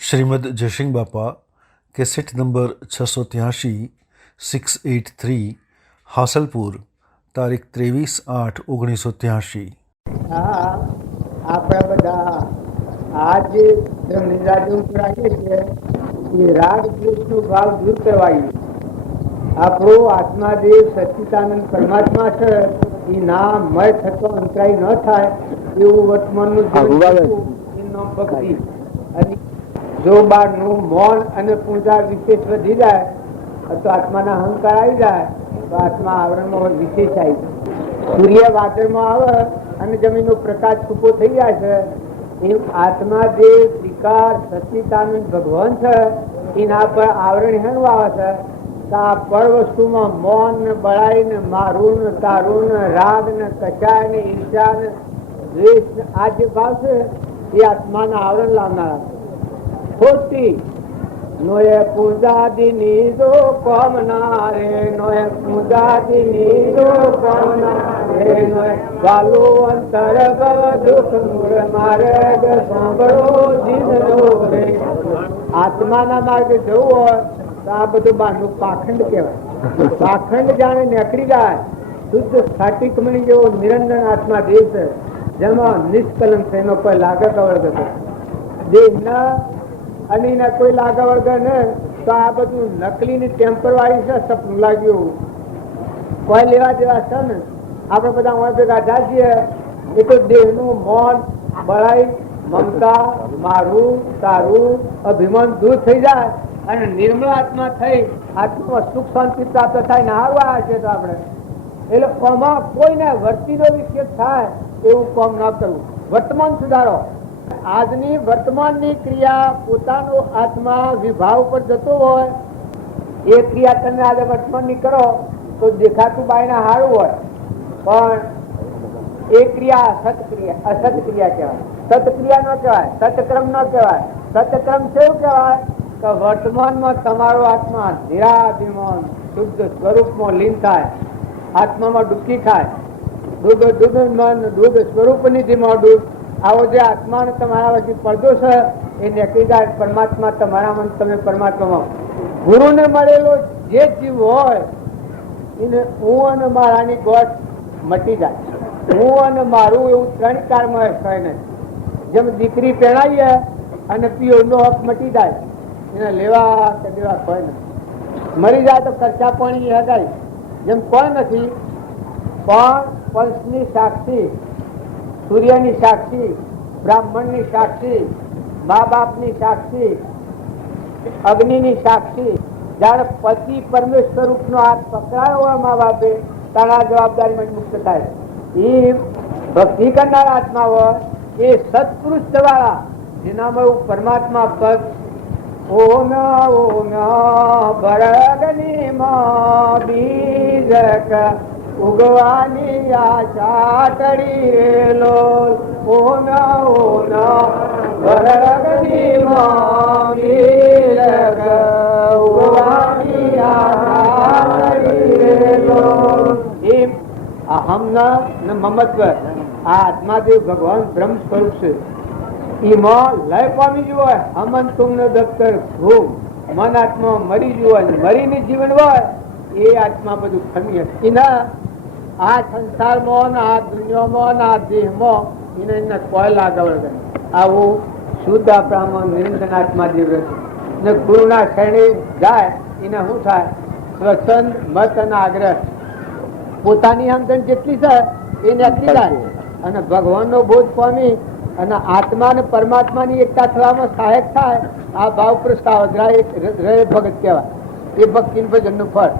શ્રીમદ જયસિંહ બાપા cassette number 683 683 Hasalpur તારીખ 23/8/1983। આપણે બધા આ જે નિરાજન છીએ એ રાગ દ્વેષનો ભાવ દૂર કરવાય. આપણો આત્માદેવ સચ્ચિદાનંદ પરમાત્મા છે એ ના મય થતો અંતરાય ન થાય એવું વર્તમાનનું જીવન ભક્તિ. અને જો બારનું મૌન અને પૂજા વિશેષ વધી જાય તો આત્માના અહંકાર આવી જાય તો આત્મા આવરણમાં વિશેષ આવી જાય. સૂર્ય વાદળમાં આવે અને જમીનનો પ્રકાશ છૂપો થઈ જાય છે એમ આત્મા જે વિકાર સચ્ચિદાનંદ ભગવાન છે એના પર આવરણ હેણું આવે છે તો આ પર વસ્તુમાં મૌન ને બળાઈ ને મારું ને તારું ને રાગ ને કચાય ને ઈર્ષા ને દ્વેષ આ જે ભાવ છે એ આત્માના આવરણ લાવનારા ખોટી નોય પૂજાદિની જો કામના રે નોય પૂજાદિની જો કામના રે નોય વાલો અંતર ભવ દુઃખ મૂળ માર્ગ સાંભળો જીવનો રે. આત્માના માર્ગે જવું હોય તો આ બધું બહારનું પાખંડ કહેવાય. પાખંડ જાણે નીકળી જાય શુદ્ધ સ્થાટિક મણી જેવો નિરંજન આત્મા દેહ છે જેમાં નિષ્કલંક છે એનો કોઈ લાગત અવર્ગ છે દેહ ના અને એના કોઈ લાગા વગર ને તો આ બધું નકલી ની ટેમ્પરવારી છે સપનું લાગ્યું કોઈ લેવા દેવા છે ને આપણે બધા ભેગા જાઈએ એ તો દેહનું મૌન બળાઈ મમતા મારું તારું અભિમાન દૂર થઈ જાય અને નિર્મળ આત્મા થઈ આત્મામાં સુખ શાંતિ પ્રાપ્ત થાય ને હારવા છે તો આપણે એટલે કોમાં કોઈને વર્તીનો વિક્ષેપ થાય એવું કામ ન કરવું. વર્તમાન સુધારો. આજની વર્તમાનની ક્રિયા પોતાનો આત્મા વિભાવ પર જતો હોય એ ક્રિયા તમે આજે વર્તમાનની કરો તો દેખાતું બાયના સારું હોય પણ એ ક્રિયા અસત ક્રિયા કહેવાય. સત્ક્રિયા ન કહેવાય, સત્ક્રમ ન કહેવાય. સત્ક્રમ છે એવું કહેવાય કે વર્તમાનમાં તમારો આત્મા નિરાભિમાન શુદ્ધ સ્વરૂપમાં લીન થાય, આત્મામાં ડૂબકી ખાય. દૂધ સ્વરૂપ નિધિમાં ડૂબ. આવો જે આત્મા તમારા વચ્ચે પડદો છે એ નીકળી જાય પરમાત્મા તમારામાં તમે પરમાત્મામાં. ગુરુને મળેલો જે જીવ હોય એને હું અને મારાની ગોઠ મટી જાય. હું અને મારું એવું ત્રણ કાળમાં થાય નહીં. જેમ દીકરી પહેણાવીએ અને પિયોનો હક મટી જાય એને લેવા કે દેવા કોઈ નથી. મરી જાય તો ખર્ચા પાણી હગાય જેમ કોઈ નથી. પણ પંચની સાક્ષી, સૂર્યની સાક્ષી, બ્રાહ્મણની સાક્ષી, મા બાપની સાક્ષી, અગ્નિની સાક્ષી. જયારે પતિ પરમેશ્વર રૂપનો હાથ પકડાયો હોય મા બાપે તારા જવાબદારી મુક્ત થાય. એ ભક્તિ કરનાર આત્મા હોય એ સત્પુરુષ દ્વારા જેનામાં પરમાત્મા પગ ઓમ ઓમ ભરગની માં બીજ ઉગવાની આશા ટળી રેલો. ઓમ ઓમ ભરગની માં બીજ ઉગવાની આશા ટળી રેલો. એમ અહમના મમત્વ આ આત્માદેવ ભગવાન બ્રહ્મ સ્વરૂપ છે. એમાં લય પામી જુઓ હમન તુમને દફતર ભૂમ મન આત્મા મરી જુઓ મરીને જીવન હોય એ આત્મા બધું ખમી હતી ના આ સંસારમાં આ દુનિયામાં આ દેહમાં એને કોઈ લાગવડ આવું શુદ્ધ આપણામાં નિરંજન આત્મા દેવ ને ગુરુના શરણે જાય એને શું થાય સ્વચ્છંદ મત અને આગ્રહ પોતાની સમજણ જેટલી છે એ નક્કી થાય અને ભગવાનનો બોધ પામી અને આત્મા અને પરમાત્માની એકતા થવામાં સહાયક થાય. આ ભાવ પ્રસ્તાવ રહે ભગત કહેવાય. એ ભક્તિ ભજનનું ફળ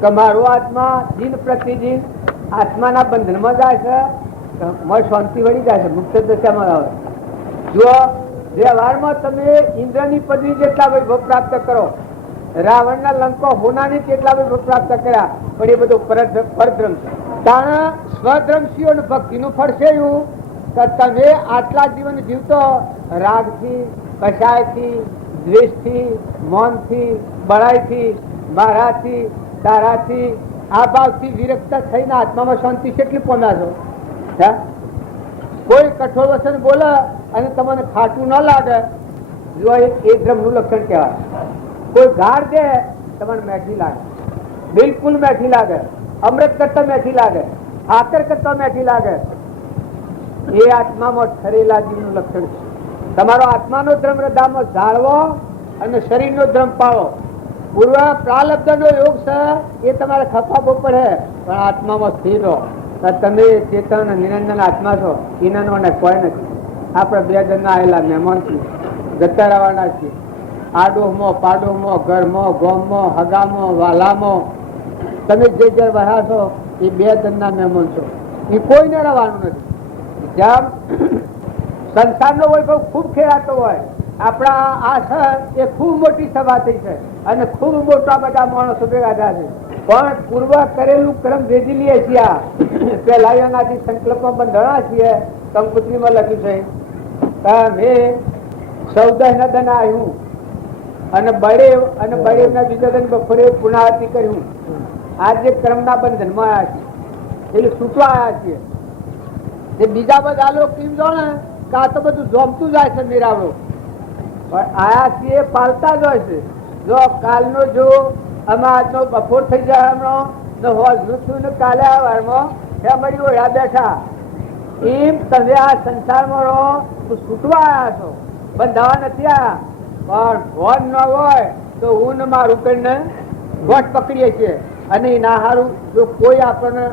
કે મારો આત્મા દિન પ્રતિદિન આત્માના બંધનમાં જાય છે મન શાંતિ વળી જાય છે મુક્ત દશામાં આવે. જો વ્યવહારમાં તમે ઇન્દ્રની પદવી જેટલા વૈભવ પ્રાપ્ત કરો, રાવણના લંકો હોનાની કેટલા વૈભવ પ્રાપ્ત કર્યા પણ એ બધું પરધ્રમ છે. તાણા સ્વધ્રમશીઓ ભક્તિનું ફળ છે એવું કે તમે આટલા જીવન જીવતો રાગથી, કશાયથી, દ્વેષથી, મૌનથી, બળાઈથી, મારાથી, તારાથી આ ભાવથી વિરક્ત થઈને આત્મામાં શાંતિ કેટલી પામ્યા છો? કોઈ કઠોર વચન બોલે અને તમને ખાટું ન લાગે જો એ ધર્મનું લક્ષણ કહેવાય. કોઈ ગાળ દે તમને મેઠી લાગે, બિલકુલ મેઠી લાગે, અમૃત કરતા મેઠી લાગે, આકર કરતા મેઠી લાગે, એ આત્મામાં ઠરેલા જીવનું લક્ષણ છે. તમારો આત્માનો ધર્મ હૃદયમાં જાળવો અને શરીરનો ધર્મ પાળો. પૂર્વ પ્રાલબ્ધનો યોગ છે એ તમારે ખપાવવો પડે, પણ આત્મામાં સ્થિર રહો. તમે ચેતન નિરંજન આત્મા છો, એના કોઈ નથી. આપણે બે જણના આવેલા મહેમાન છીએ, જતા રહેવાના છીએ. આડોમાં પાડોમાં ઘરમાં ગોમમાં હગામાં વાલામાં તમે જે રહ્યા છો એ બે જણના મહેમાન છો, એ કોઈને રહેવાનું નથી. જેમ સંસારનો વૈભવ ખૂબ ખેલાતો હોય, આપણા આ શહેર એ ખૂબ મોટી સભા થઈ છે અને ખૂબ મોટા બધા માણસો ભેગા થયા છે, પણ પૂર્વ કરેલું કર્મ વેચી લઈએ છીએ. પેલા એનાથી સંકલ્પમાં બંધાણા છીએ. કંકુત્રીમાં લખ્યું છે મેં 14 દન આવ્યું અને બળેવના બીજા દન બપોરે પુનરાવર્તિ કર્યું. આજે કર્મના બંધનમાં આવ્યા છીએ, એટલે છૂટવા આવ્યા છીએ. જે બીજા બધા લોકો કેમ જાણે કે આ તો બધું જોમતું જાય છે મેરાવડો, પણ આયા છીએ પાલતા જ હોય છે. જો કાલનો જો અમે આજનો બપોર થઈ જાય હમણાં કાલે આ વારમાં અમારી ઓળા બેઠા, એમ તમે આ સંસારમાં રહો તો છૂટવા આવ્યા છો, બંધાવા નથી આવ્યા. પણ ભોન ન હોય તો હું ને મારું કરીને ગોટ પકડીએ છીએ, અને ના હારું જો કોઈ આપણને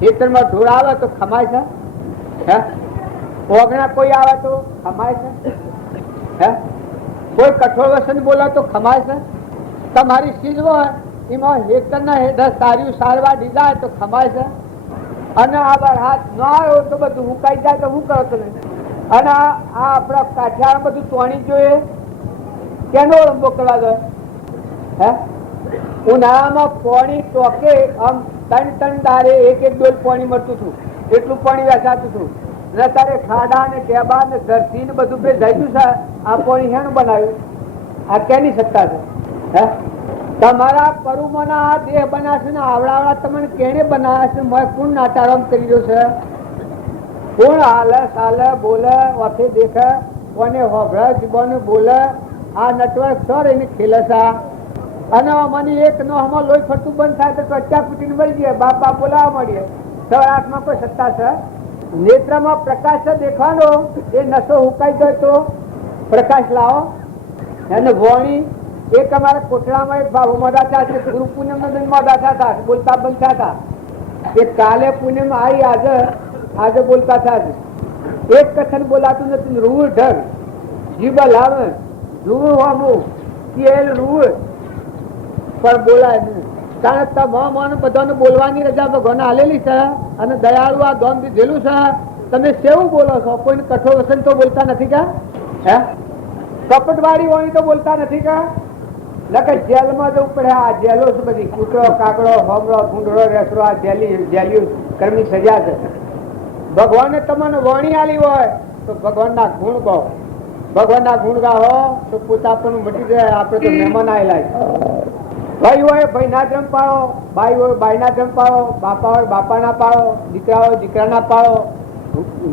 ખેતરમાં ઢોર આવે તો ખમાય છે, ઓગણા કોઈ આવે તો ખમાય છે, કોઈ કઠોળ વસન બોલે તો ખમાય છે. તમારી ચીજ હોય એમાં હેતરના હેઠળ સારી સારવાર દીધા તો ખમાય છે. અને આ બાર હાથ ન આવ્યો તો બધું હુકાઈ જાય તો હું કરો તમે. અને આ આપણા કાઠિયાવાડ બધું તોણી જોઈએ, કેનો રંબો કરવા ગયો? ઉનાળામાં પાણી ટોકે આમ 3 દારે એક ડોલ પાણી મળતું હતું, એટલું પાણી વેચાતું હતું. ને તારે ખાડા ને ટેબા ને ધરતી ને બધું ભેજાયું છે. આ પાણી હેનું બનાવ્યું? આ કેની સત્તા છે? તમારા પરુમોના આ દેહ બનાવશે ને આવડા તમને કેને બનાવ્યા છે? મેં કોણ નાટારામ કરી રહ્યો છે? કોણ હાલે ચાલે બોલે ઓથે દેખે કોને હોભળે જીવોને બોલે? આ નટવર્ક સર એને ખેલે છે. અને મને એક નો હમણાં લોહી ફરતું બંધ થાય તો ટચ્ચા ફૂટીને મળી જાય, બાપ બાપ બોલાવા મળીએ. સર હાથમાં કોઈ સત્તા છે? નેત્રમાં પ્રકાશ દેખવાનો, એ નશો હુકાઈ ગયો તો પ્રકાશ લાવો. અને વોણી એક અમારા કોટડામાં એક બાબુ મોડાતા છે, ગુરુ પૂનમ મોડાતા હતા, બોલતા બંધ હતા. એ કાલે પૂનમ આવી, આજે બોલતા હતા. એક કથન બોલાતું નથી, રૂળ ઢગ જીબા લાવે રૂળ વામું તેલ રૂળ પણ બોલાય નહીં. કારણ તમામ બધાને બોલવાની રજા ભગવાને આલેલી છે, અને દયાળુ આ દોન દીધેલું છે. તમે કેવું બોલો છો? કોઈને કઠોર વસન તો બોલતા નથી કા? કપટવાળી વાણી તો બોલતા નથી કા? નકર જેલમાં જવું પડે. આ જેલો છે બધી, કૂતરો કાકડો હોમરો ભૂંડરો રેસરો, આ જેલી કર્મની સજા છે. ભગવાને તમને વાણી આલી હોય તો ભગવાનના ગુણ કહો, ભગવાનના ગુણ ગાહો તો પોતા પણ મટી જાય. આપણે તો મહેમાન આવેલા. ભાઈ હોય ભાઈના ધર્મ પાળો, ભાઈ હોય ભાઈના ધર્મ પાળો, બાપા હોય બાપાના પાળો, દીકરા હોય દીકરાના પાળો,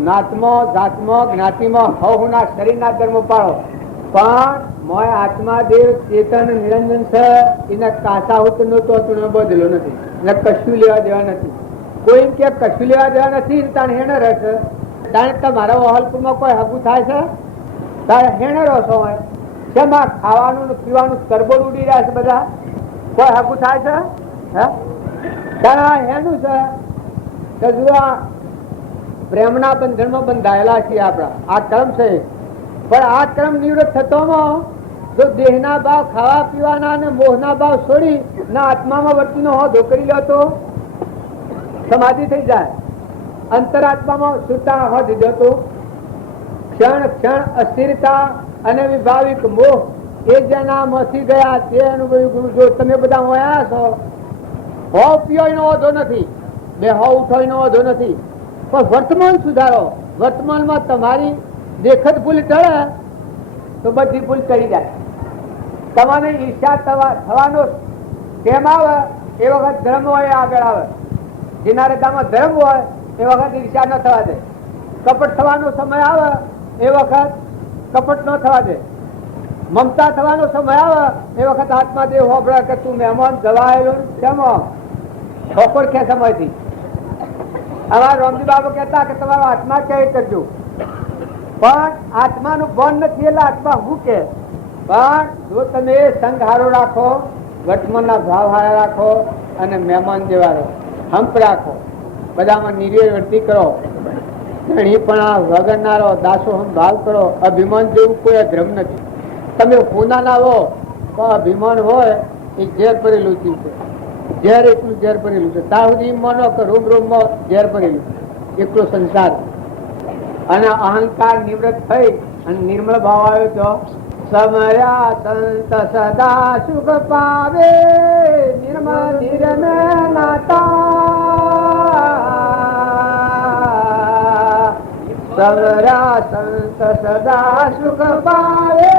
નાતમાં જાતમાં જ્ઞાતિમાં હવના શરીરના ધર્મ પાળો. પણ મોય આત્મા દેવ ચેતન નિરંજન છે, એને કાસા હોત નતો બદલો નથી, એટલે કશું લેવા દેવા નથી. કોઈ એમ કે કશું લેવા દેવા નથી તાણે હેણે રહેશે. તાણે તમારા વહલપુરમાં કોઈ હગું થાય છે? તારે હેણે રહો છો હોય શેમાં? ખાવાનું ને પીવાનું તરબોળ ઉડી રહ્યા છે બધા, કોઈ હગું થાય છે? તારે હેનું છે કે જુઓ પ્રેમના બંધનમાં બંધાયેલા છીએ આપણા. આ કર્મ છે, પણ આ કર્મ નિવૃત્ત થતોમાં જો દેહના ભાવ ખાવા પીવાના અને મોહના ભાવ છોડી ના આત્મામાં વર્તીનો હોદો કરી લો તો સમાધિ થઈ જાય. અંતરાત્મામાં સુરતા હોદ દીધો તો ક્ષણ અસ્થિરતા અને વિભાવિક મોહ એ જેના મસી ગયા તે અનુભવી ગુરુ. જો તમે બધા હોયા છો, હો પીઓ નો વધો નથી, બે હો ઉઠો નો વધો નથી, પણ વર્તમાન સુધારો. વર્તમાનમાં તમારી દેખત ભૂલ ટળે તો બધી ભૂલ કરી જાય. તમારે ઈર્ષા થવાનો કેમ આવે એ વખત ધર્મ હોય આગળ આવે. જેના હૃદયમાં ધર્મ હોય એ વખત ઈર્ષા ન થવા દે. કપટ થવાનો સમય આવે એ વખત કપટ ન થવા દે. મમતા થવાનો સમય આવે એ વખત આત્માદેવ હોબળે કે તું મહેમાન જવાયેલો શેમાં ઠોકર કે સમયથી. આવા રામજી બાબા કહેતા કે તમારો આત્મા કે કરજો, પણ આત્માનું ભાન નથી એટલે આત્મા હું કે. પણ જો તમે સંગ હારો રાખો, વર્તમાનના ભાવ હારા રાખો અને મહેમાન જેવા રહો, હંપ રાખો, બધામાં નિર્વૃત્તિ કરો, પણ વગરનારો દાસો હમ ભાવ કરો. અભિમાન જેવું કોઈ ધર્મ નથી. તમે હોના ના હો તો અભિમાન હોય એ ઝેર ભરેલું ચીજ છે. ઝેર એટલું ઝેર ભરેલું છે. ત્યાં સુધી માનો કે રૂમ રૂમમાં ઝેર ભરેલું એટલો સંસાર. અને અહંકાર નિવૃત્ત થઈ અને નિર્મળ ભાવ આવ્યો તો સમર્યા સંત સદા સુખ પાવે, નિર્મળ નિરમે નાતા. સમર્યા સંત સદા સુખ પાવે,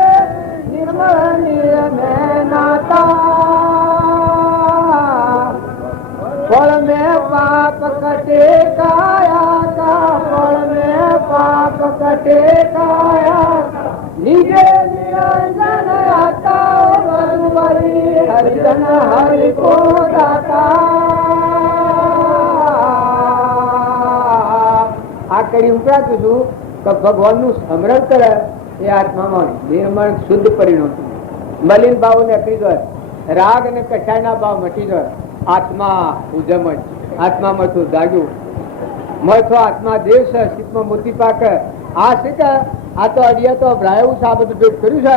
નિર્મળ નિરમે નાતા. ફળ में पाप कटे काया का, फल में पाप कटे काया का, निजे निरंजन आता मधुबरी हरिजन हरि को दाता. આ કરી ઉપરાતું છું કે ભગવાનનું સ્મરણ કરે એ આત્મામાં નિર્મળ શુદ્ધ પરિણમ. મલિન ભાવ ને અકરી રાગ અને કઠાઈના ભાવ મટી જાય. આત્મા ઉજમ જ આત્મામાં તો જાગ્યું મથો આત્મા દેવ છે. શીતમાં મોતી પાક આ છે કે આ તો અડિયા તો ભરાયું છે. આ બધું ભેટ કર્યું છે.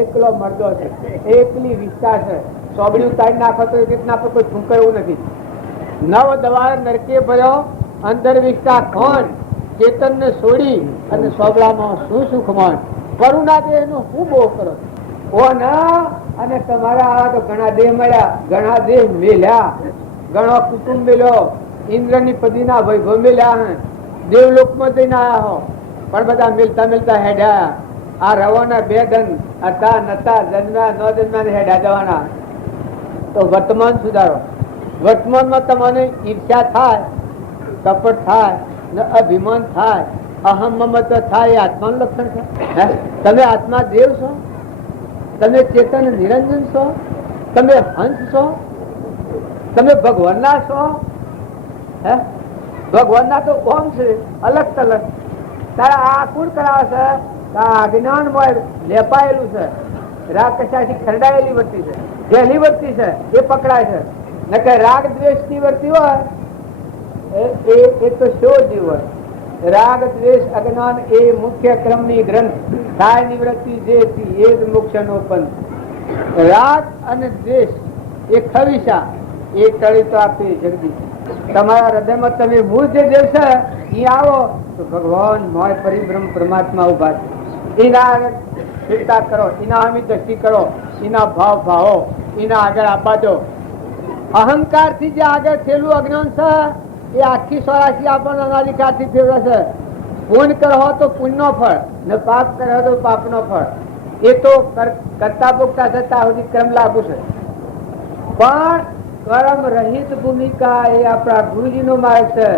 એકલો મરદો છે, એકલી વિસ્તાર છે. સોબડી ઉતારી નાખો તો રીતના પર કોઈ છૂંકે એવું નથી. નવ દવા નરકે ભર્યો અંદર વિસ્તાર ખોન ચેતન ને છોડી અને સોબડામાં શું સુખ માન. કરુણા દે એનું શું બહુ કરો ઓ ના. અને તમારા આવા તો ઘણા દેહ મળ્યા, ઘણા દેહ મેલ્યા, ઘણો કુટુંબ મેલ્યો, ઇન્દ્રની પદીના વૈભવ મેલ્યા, દેવલોકમાં જઈને આવ્યા હો, પણ બધા મિલતા મિલતા હેડ્યા. આ રવાના બે દન હતા નતા જન્મ્યા ન જન્મ્યા હેડ્યા જવાના. તો વર્તમાન સુધારો. વર્તમાનમાં તમને ઈર્ષ્યા થાય, કપટ થાય, અભિમાન થાય, અહમ મમત્વ થાય. એ આત્માનું લક્ષણ છે. તમે આત્મા દેવ છો, તમે ચેતન નિરંજન છો, તમે હંસ છો, તમે ભગવાનના છો. હે ભગવાનના તો ઓમ છે અલગ તલગ. તારા આ કુણ કરાવે છે? અજ્ઞાનમય લેપાયેલું છે, રાગ કશાથી ખરડાયેલી વર્તી છે, જેલી વર્તી છે એ પકડાય છે. નકે રાગ દ્વેષ ની વર્તી હોય એ તો શો જીવ હોય. રાગ દ્વેષ અજ્ઞાન એ મુખ્ય ક્રમની ગ્રંથ થાય નિવૃત્તિ જે એ જ મોક્ષ નો પંથ. રાગ અને દ્વેષ એ ખવિશા એ ટળી તો આપી જગદીશ. તમારા હૃદયમાં તમે મૂળ જે દેવ છે એ આવો તો ભગવાન મોય પરિબ્રહ્મ પરમાત્મા ઉભા છે. એના આગળ ચિંતા કરો, એના અમી દ્રષ્ટિ કરો, એના ભાવ ભાવો એના આગળ આપવા દો. અહંકાર થી જે આગળ થયેલું અજ્ઞાન છે એ આખી સ્વરાશી આપણને અનાધિકાર થી ફેરવે છે. પુણ્ય કરો તો પુણ્ય નો ફળ ને પાપ કરો તો પાપ નો ફળ. એ તો કરતા ભોગતા થતા સુધી ક્રમ લાગુ છે. પણ કર્મ રહિત ભૂમિકા એ આપણા ગુરુજી નો માર્ગ છે.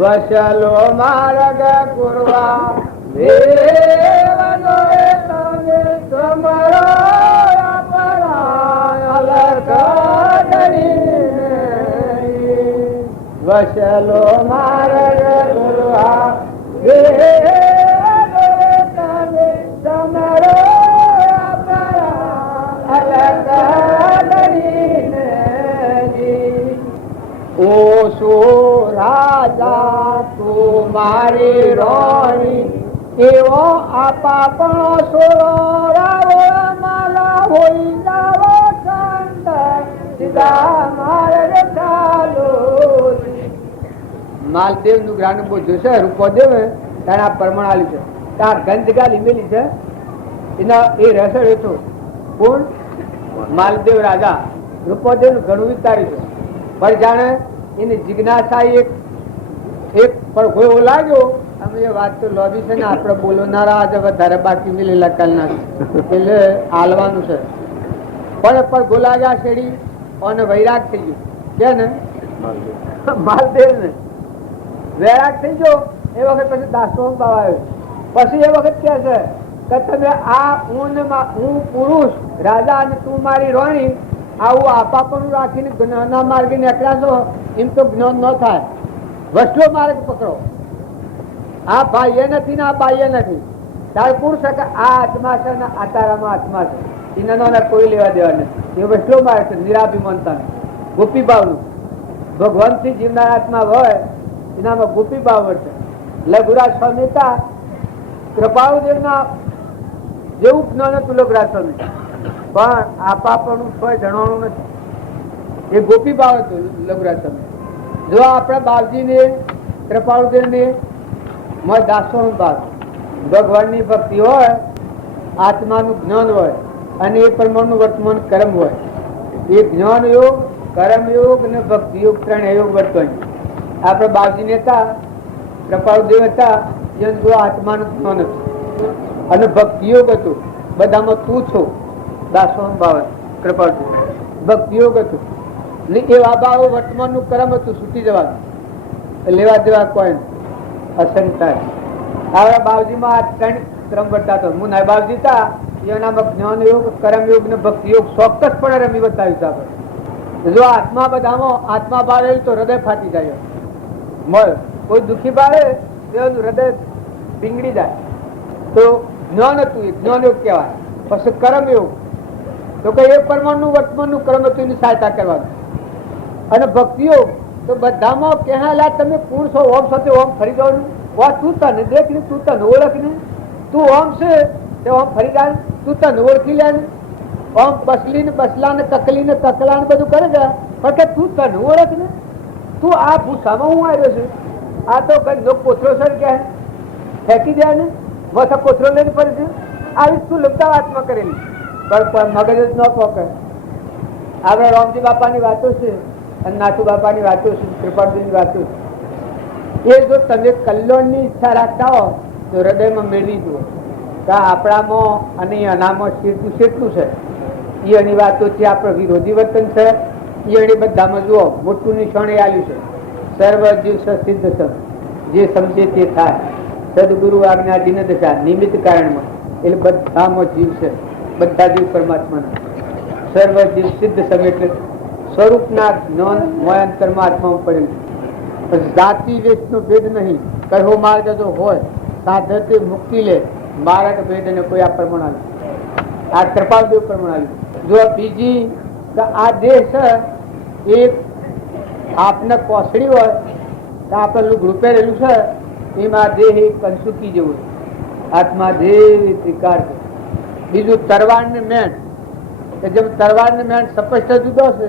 વસલો માર્ગ પૂર્વા વસલો માર્ગ પૂર્વા ઓશો રાજા તું મારી રોણી એવો આપા પણ સોરો રાવો માલા હોઈ જાવો સંત સીધા માર્ગ ચાલો. માલદેવ નું ગ્રાન બહુ જોશે. રૂપોદેવ તેના પરમણ આલી છે, ત્યાં ગંધગા લીમેલી છે. એના એ રહેશે રહેતો કોણ? માલદેવ રાજા. રૂપોદેવ નું ઘણું વિસ્તાર્યું છે. પણ જાણે એની જિજ્ઞાસા એક પણ કોઈ લાગ્યો અમે એ વાત તો લોબી છે ને આપડે બોલનારા આજે વધારે બાકી મિલેલા કાલના એટલે હાલવાનું છે. પણ ગોલાજા શેડી અને વૈરાગ થઈ ગયું કે ને માલદેવ ને વૈરાગ થઈ ગયો. એ વખત પછી દાસો બાવા આવ્યો. પછી એ વખત કે છે કે તમે આ હું પુરુષ રાજા અને તું મારી રાણી આવું આપાપણું રાખીને જ્ઞાનના માર્ગે નીકળ્યા છો, એમ તો જ્ઞાન ન થાય. વસલો માર્ગ પકડો. આ બાહ્ય નથી ને આ બાહ્ય નથી. તારે પુરુષ કે આ આત્મા છે ને આ તારામાં આત્મા છે, એના કોઈ લેવા દેવા નથી. એ વસલો માર્ગ છે, નિરાભિમાનતા, ગોપીભાવનું. ભગવાનથી જીવનાર આત્મા હોય એનામાં ગોપીભાવ છે. લઘુરાજ સ્વામી હતા, કૃપાળુદેવના જેવું જ્ઞાન હતું લઘુરાજ સ્વામી, પણ આપાપણું કોઈ જણાવવાનું નથી. એ ગોપીભાવ હતું લઘુરાજ સ્વામી. જો આપણા બાપજીને કૃપાળુદેવને દાસો ભાવ, ભગવાનની ભક્તિ હોય, આત્માનું જ્ઞાન હોય અને એ પ્રમાણનું વર્તમાન કર્મ હોય, એ જ્ઞાન યોગ, કર્મ યોગ અને ભક્તિ યોગ ત્રણ યોગ વર્તન. આપણા બાપજીને હતા, કૃપાળુદેવ હતા, જેનું જો આત્માનું જ્ઞાન હતું અને ભક્તિ યોગ હતું. બધામાં તું છો દાસો ભાવ કૃપાળુદેવ, ભક્તિ યોગ હતું. એવા ભાવ વર્તમાનનું કર્મ હતું, છૂટી જવાનું, લેવા દેવા કોઈ અસંતા. આવડા બાવજીમાં આ ત્રણ ક્રમ બતાતો. હું નાય બાવજી હતા, એનામાં જ્ઞાન યોગ, કર્મ યોગ ને ભક્તિ યોગ ચોક્કસપણે રમી બતાવ્યું છે આપણે. જો આત્મા બધામાં આત્મા બાળે તો હૃદય ફાટી જાય. મળ કોઈ દુઃખી બાળે તો એનું હૃદય પીંગળી જાય. તો જ્ઞાન હતું, એ જ્ઞાન યોગ કહેવાય. પછી કર્મ યોગ તો કે એ પરમાણું વર્તમાનનું કર્મ હતું, એની સહાયતા કરવાનું. અને ભક્તિ યોગ તો બધામાં કહેલા તમે કોણ છો, ઓમ સાથે ઓમ ફરી જવાનું. તું તને દેખ ને, તું તને ઓળખ ને, તું ઓમ છે તે ઓમ ફરી જાય, તું તને ઓળખી લે ને. ઓમ બસલી ને બસલા ને કકલી ને કકલા ને બધું કરે છે, પણ કે તું તને ઓળખ ને. તું આ ભૂસામાં હું આવ્યો છું, આ તો કઈ લોક કોથળો છે કે ફેંકી દે ને, મથા કોથળો લઈને પડે છે. આવી તું લગતા વાતમાં કરેલી, પણ મગજ જ ન પોકે. આપણે રામજી બાપાની વાતો છે અને નાથુ બાપાની વાતો છે, કૃપાળજીની વાતો છે. એ જો તમે કલ્યાણની ઈચ્છા રાખતા હો તો હૃદયમાં મેળવી જુઓ કે આપણામાં અને અનામાં શેટલું શેટલું છે. એની વાતો છે, આપણો વિરોધી વર્તન છે. એની બધામાં જુઓ મોટું નિશાન આવ્યું છે, સર્વ જીવ સિદ્ધ સમ, જે સમજે તે થાય. સદગુરુ આજ્ઞાધીન દશા નિમિત્ત કારણમાં, એટલે બધામાં જીવ છે, બધા જીવ પરમાત્માના. સર્વ જીવ સિદ્ધ સમ એટલે સ્વરૂપના જ્ઞાન મોયાંતરમાં આત્મામાં પડેલું. જાતિ વેશનો ભેદ નહીં, કહો માર્ગ જો હોય સાધતે મુક્તિ લે, માર્ગ ભેદ ને કોઈ આ પ્રમાણ આવ્યું. આ કૃપાળદેવ પ્રમાણ આવ્યું. જો બીજી આ દેહ છે એ આપને કોસડી હોય તો આપણે લુગડું પહેરેલું છે, એમાં દેહ એક કંસુકી જેવું, આત્મા દેહ ત્રિકાર છે. બીજું તરવાર ને મેણ, કે જેમ તરવાર ને મેણ સ્પષ્ટ જુદો છે.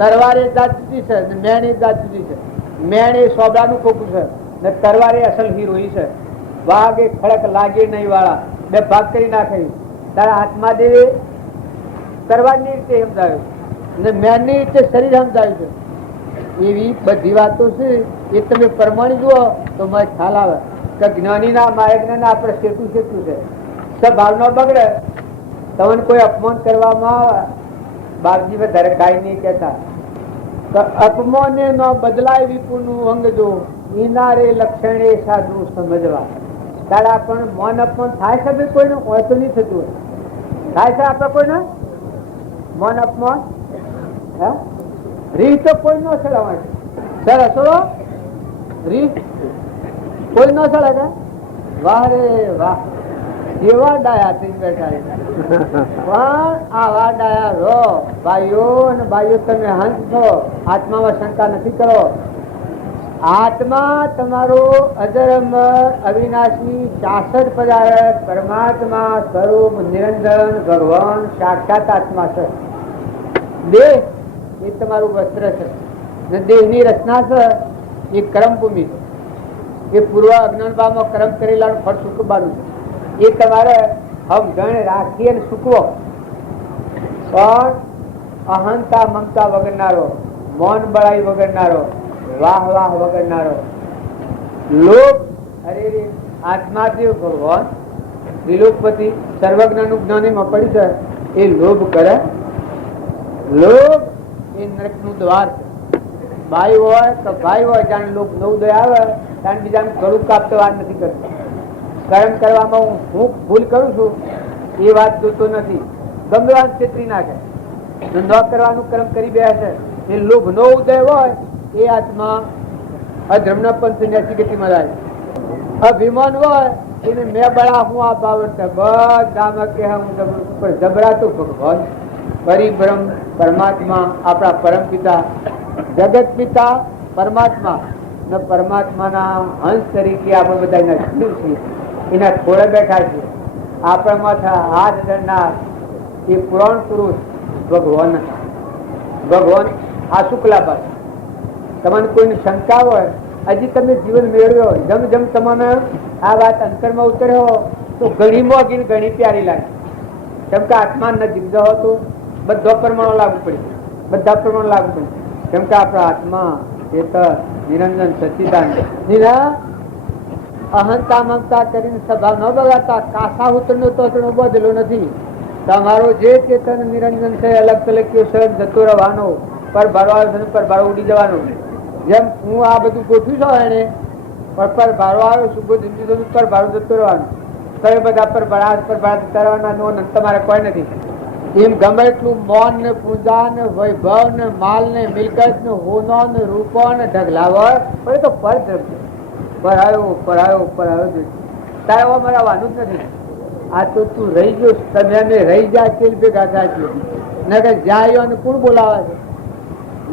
તરવાર એ જાત જુદી છે, મેણ એ જાત જુદી છે. મેણ એ સોબડાનું ખોખું છે ને તરવાર એ અસલ હીરોઈ છે. વાઘ એ ખડક લાગે નહીં વાળા, બે ભાગ કરી નાખે. તારા આત્મા દેવે તરવારની રીતે સમજાવ્યું ને મેણની રીતે શરીર સમજાવ્યું છે. એવી બધી વાતો છે, એ તમે પ્રમાણી જુઓ તો મને ખ્યાલ આવે કે જ્ઞાનીના માર્ગના આપણે શેઠું શેઠું છે. ભાવ ન બગડે, તમને કોઈ અપમાન કરવામાં આવે, બાપજી વધારે કાંઈ નહીં કહેતા. અપમાને ન બદલાય વિપુનું અંગ જો, ઇનારે લક્ષણે સાધુ સમજવા. તારા પણ મન અપમાન થાય છે ભાઈ કોઈને, હોય તો નહીં થતું હોય. થાય છે આપણે કોઈને મન અપમાન? રીત તો કોઈ ન ચડાવવા સર અસરો રીત કોઈ ન ચડે. વાહ રે વાહ, કેવા ડાયા થઈ બેઠા. પણ આવા ડાયા રહો ભાઈઓ અને ભાઈઓ, તમે હંસ છો, આત્મામાં શંકા નથી કરો. આત્મા તમારો અજર અમર અવિનાશી શાશ્વત પદાર્થ પરમાત્મા સ્વરૂપ નિરંજન ભગવાન સાક્ષાત આત્મા છે. દેહ એ તમારું વસ્ત્ર છે ને દેહની રચના છે એ કર્મભૂમિ છે. એ પૂર્વ અજ્ઞાનભાવમાં કર્મ કરેલાનું ફળ સુખવાનું છે. એ તમારે સમજણ રાખી અને સુકવો. પણ અહંતા મમતા વગરનારો, મૌન બળાઈ વગરનારો, વાહ વાહ વગરનારો, લોભ અરે આત્માદેવ ભગવાન ત્રિલોકપતિ સર્વજ્ઞનું જ્ઞાનીમાં પડી છે. એ લોભ કરે, લોભ એ નરકનું દ્વાર છે. ભાઈ હોય તો ભાઈ હોય, જાણે લોક નવ દય આવે ત્યારે બીજાને ગળું કાપતો વાર નથી કરતો. કર્મ કરવામાં હું ભૂલ કરું છું એ વાત જોતો નથી. ગમવાન છેતરી નાખે, ન કરવાનું કર્મ કરી બેસે છે. એ લોભ નો ઉદય હોય એ આત્મા અધર્મના પંથ સંન્યાસી ગતિમાં જાય. અભિમાન હોય એને મેં બળા હું આ બાવર બધામાં કે હું જબરાતું ભગવાન પરિબ્રહ્મ પરમાત્મા આપણા પરમ પિતા જગત પિતા પરમાત્મા ને પરમાત્માના હંસ તરીકે આપણે બધા એના જીવ છીએ, એના ખોળે બેઠા છીએ. આપણા માથે હાથ ધરનાર એ પુરાણ પુરુષ ભગવાન ભગવાન આ શુક્લાબાદ. તમને કોઈની શંકા હોય, હજી તમે જીવન મેળવ્યો, જેમ જેમ તમને આ વાત અંતરમાં ઉતર્યો તો ઘણી મોગી ઘણી પ્યારી લાગે. કેમ કે આત્મા નજીક જવો તો બધા પ્રમાણો લાગુ પડે, બધા પ્રમાણો લાગુ પડે. કેમ કે આપણા આત્મા ચેતન નિરંજન સચ્ચિદાનંદ અહંતા મમતા કરીને સ્વભાવ ન બગાડતા. કાસા ઉતરનો તો બદલો નથી. તમારો જે ચેતન નિરંજન છે અલગ તલક્યો શરદ જતો રહેવાનો, પર ભરવાનો પર ભારો ઉડી જવાનો. જેમ હું આ બધું ગોઠવી છું એને પર ભારો આવ્યો શુભ પર ભારો જતો રહેવાનો. કઈ બધા પર ભાડા જતા રહેવાના તમારે કોઈ નથી. એમ ગમે એટલું મૌન ને પૂજા ને વૈભવ ને માલ ને મિલકત ને હોનો ને રૂપો ને ઢગલાવર પણ તો પર દ્રવ્ય પરાયો તારે મારા વાનું જ નથી. આ તો તું રહી ગયો, તમે રહી જાય તેલ ભેગા થાય છે. ને કે જાય અને કોણ બોલાવે છે?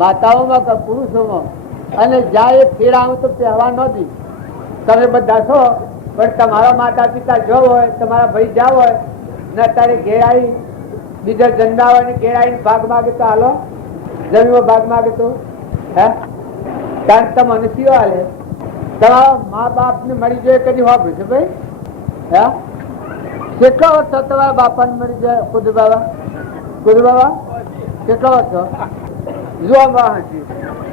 માતાઓમાં કે પુરુષોમાં. અને જાય ફેરાવું તો પહેવા નથી. તમે બધા છો પણ તમારા માતા પિતા જો હોય, તમારા ભાઈ જ્યાં હોય ને અત્યારે ઘેર આવી બીજા જન્મા હોય ને ઘેર આવીને ભાગ માગે તો હાલો, જમીમાં ભાગ માગે તો હે કારણ તમે મનુષ્યો હાલે. તમારા મા બાપ ને મરી જાય કદી વાપર્યું છે ભાઈ? હે કેટલા વર્ષ તમારા બાપા ને મરી જાય? કુદર બાબા કેટલા વર્ષ? જોવા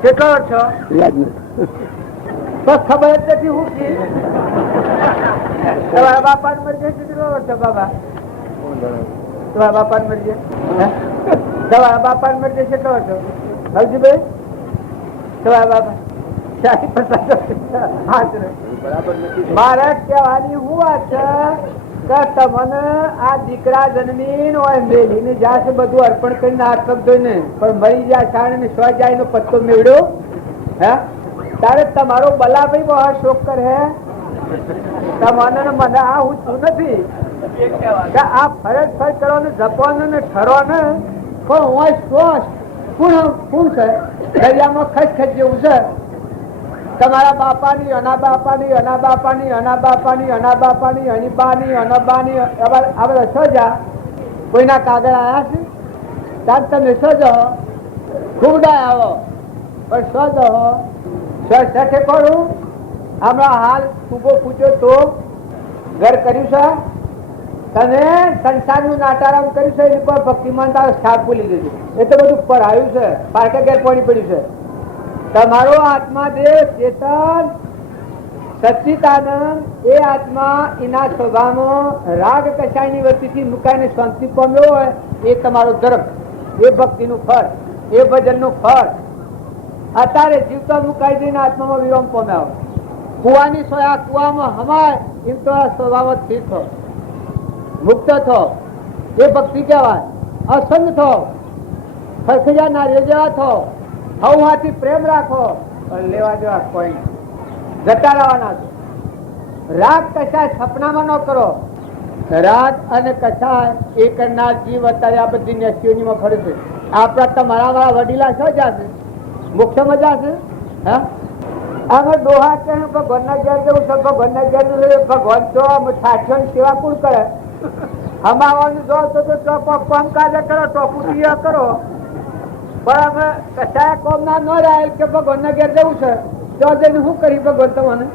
કેટલા વર્ષ? બસ ખબર જ નથી. હું તમારા બાપા ને મરી જાય કેટલા વર્ષ? બાબા તમારા બાપા ને મરી જાય, તમારા બાપા ને મરી જાય કેટલા વર્ષ? હવજીભાઈ તમારા બાપા મારે કહેવાની હું વાત છે કે તમને આ દીકરા જન્મી હોય મેલી જ્યાં બધું અર્પણ કરીને હાથ પગ ધોઈને પણ મરી જાય છાણ ને સ્વ જાય નો પત્તો મેળ્યો હે તારે તમારો બલાભાઈ બહુ શોક કરે તમને મને આ હું છું નથી કે આ ફરજ ફરજ કરવાનું જપવાનું ને ઠરવાનું પણ હું શ્વાસ કોણ છે દરિયામાં ખચ જેવું છે. તમારા બાપાની અના બાપાની અના બાપાની અના બાપાની અના બાપાની અનીબાની અનબાની આ બધા સજા કોઈના કાગળ આવ્યા છે ત્યાં તમે સજો ખૂબ ડાય આવો પણ સજો સઠે કરું. હમણાં હાલ ઉભો પૂછ્યો તો ઘર કર્યું છે તમે સંસારનું નાટારામ કર્યું છે એની પર ભક્તિમાન તારો છાપ ભૂલી દીધું. એ તો બધું પઢાયું છે, પાર્કે ઘેર પાણી પડ્યું છે. તમારો આત્મા દેવ ચેતન સચ્ચિદાનંદ એ આત્મા એના સ્વભાવમાં રાગ કશાયની વૃત્તિથી મુકાઈને શાંતિ પામ્યો હોય એ તમારો ધર્મ, એ ભક્તિનું ફળ, એ ભજનનું ફળ. અત્યારે જીવતા મુકાઈ દઈને આત્મામાં વિરામ પામ્યા હોય. કુવાની સોયા કુવામાં હમાય એમ તો આ સ્વભાવમાં સ્થિર થો, મુક્ત થો, એ ભક્તિ કહેવાય. અસંગ થો, ખરખજા નારિયેળ જેવા થો, હવહાથી પ્રેમ રાખો, લેવા દેવા કોઈ જતા રહેવાના છો. રાગ કશાય સપનામાં ન કરો. રાગ અને કશાય એ કરનાર જીવ અત્યારે આ બધી નેસ્યોનીમાં ફરે છે. આપણા તમારા વાળા વડીલા શું જશે? મોક્ષમાં જશે? હા અમે ડોહા કે ભગવાનના ઘેર જવું છે, ભગવાનના ઘેર ભગવાન જો સાચો સેવા કોણ કરે? અમાવાનું જો તો કોમ કાજે કરો, ટોપુટિયા કરો, પણ અમે કશાય કોમ ના ન રહે કે ભગવાનના ઘેર જવું છે તો જઈને શું કરી ભગવાન તમને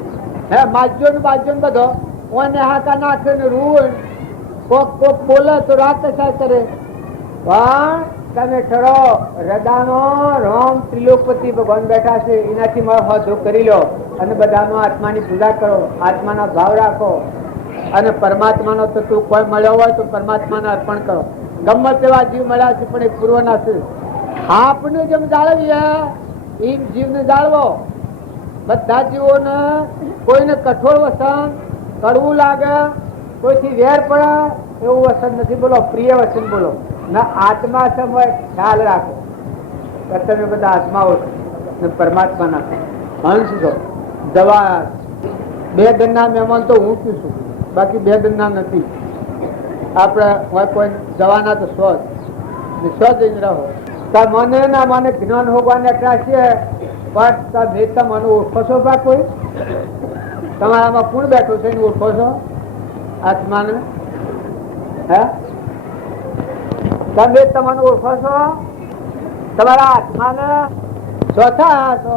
હે માજ્યો ને બાજ્યો ને બધો ઓને હાથા નાખે ને રૂ કોક કોક બોલે તો રાત કશાય કરે. પણ તમે ઠરો હૃદયનો રામ ત્રિલોકપતિ ભગવાન બેઠા છે એનાથી મારો હોદ્દો કરી લો અને બધાનો આત્માની પૂજા કરો, આત્માના ભાવ રાખો અને પરમાત્માનો તો તું કોઈ મળ્યો હોય તો પરમાત્માને અર્પણ કરો. ગમે તેવા જીવ મળ્યા છે પણ એ પૂર્વના છે. આપણે જેમ જાળવીએ એમ જીવને જાળવો. બધા જીવોને કોઈને કઠોર વસન કડવું લાગે, કોઈથી વેર પડે એવું વચન નથી બોલો, પ્રિય વચન બોલો. ના આત્મા સમય ખ્યાલ રાખો કે તમે બધા આત્માઓ છો ને પરમાત્મા ના હંસ છો. દવા 2 દિનના મહેમાન તો હું છું, બાકી 2 દિનના નથી. આપણે કોઈ જવાના તો સ્વ જઈને રહો. મને ના મને જ્ઞાન હોવાને ત્રાસીએ, પણ તમે મને ઓળખો છો? બા કોઈ તમારામાં કોણ બેઠો છે એને ઓળખો છો? આત્માને હે તમે તમને ઓળખો છો? તમારા આત્માને ચોથા છો?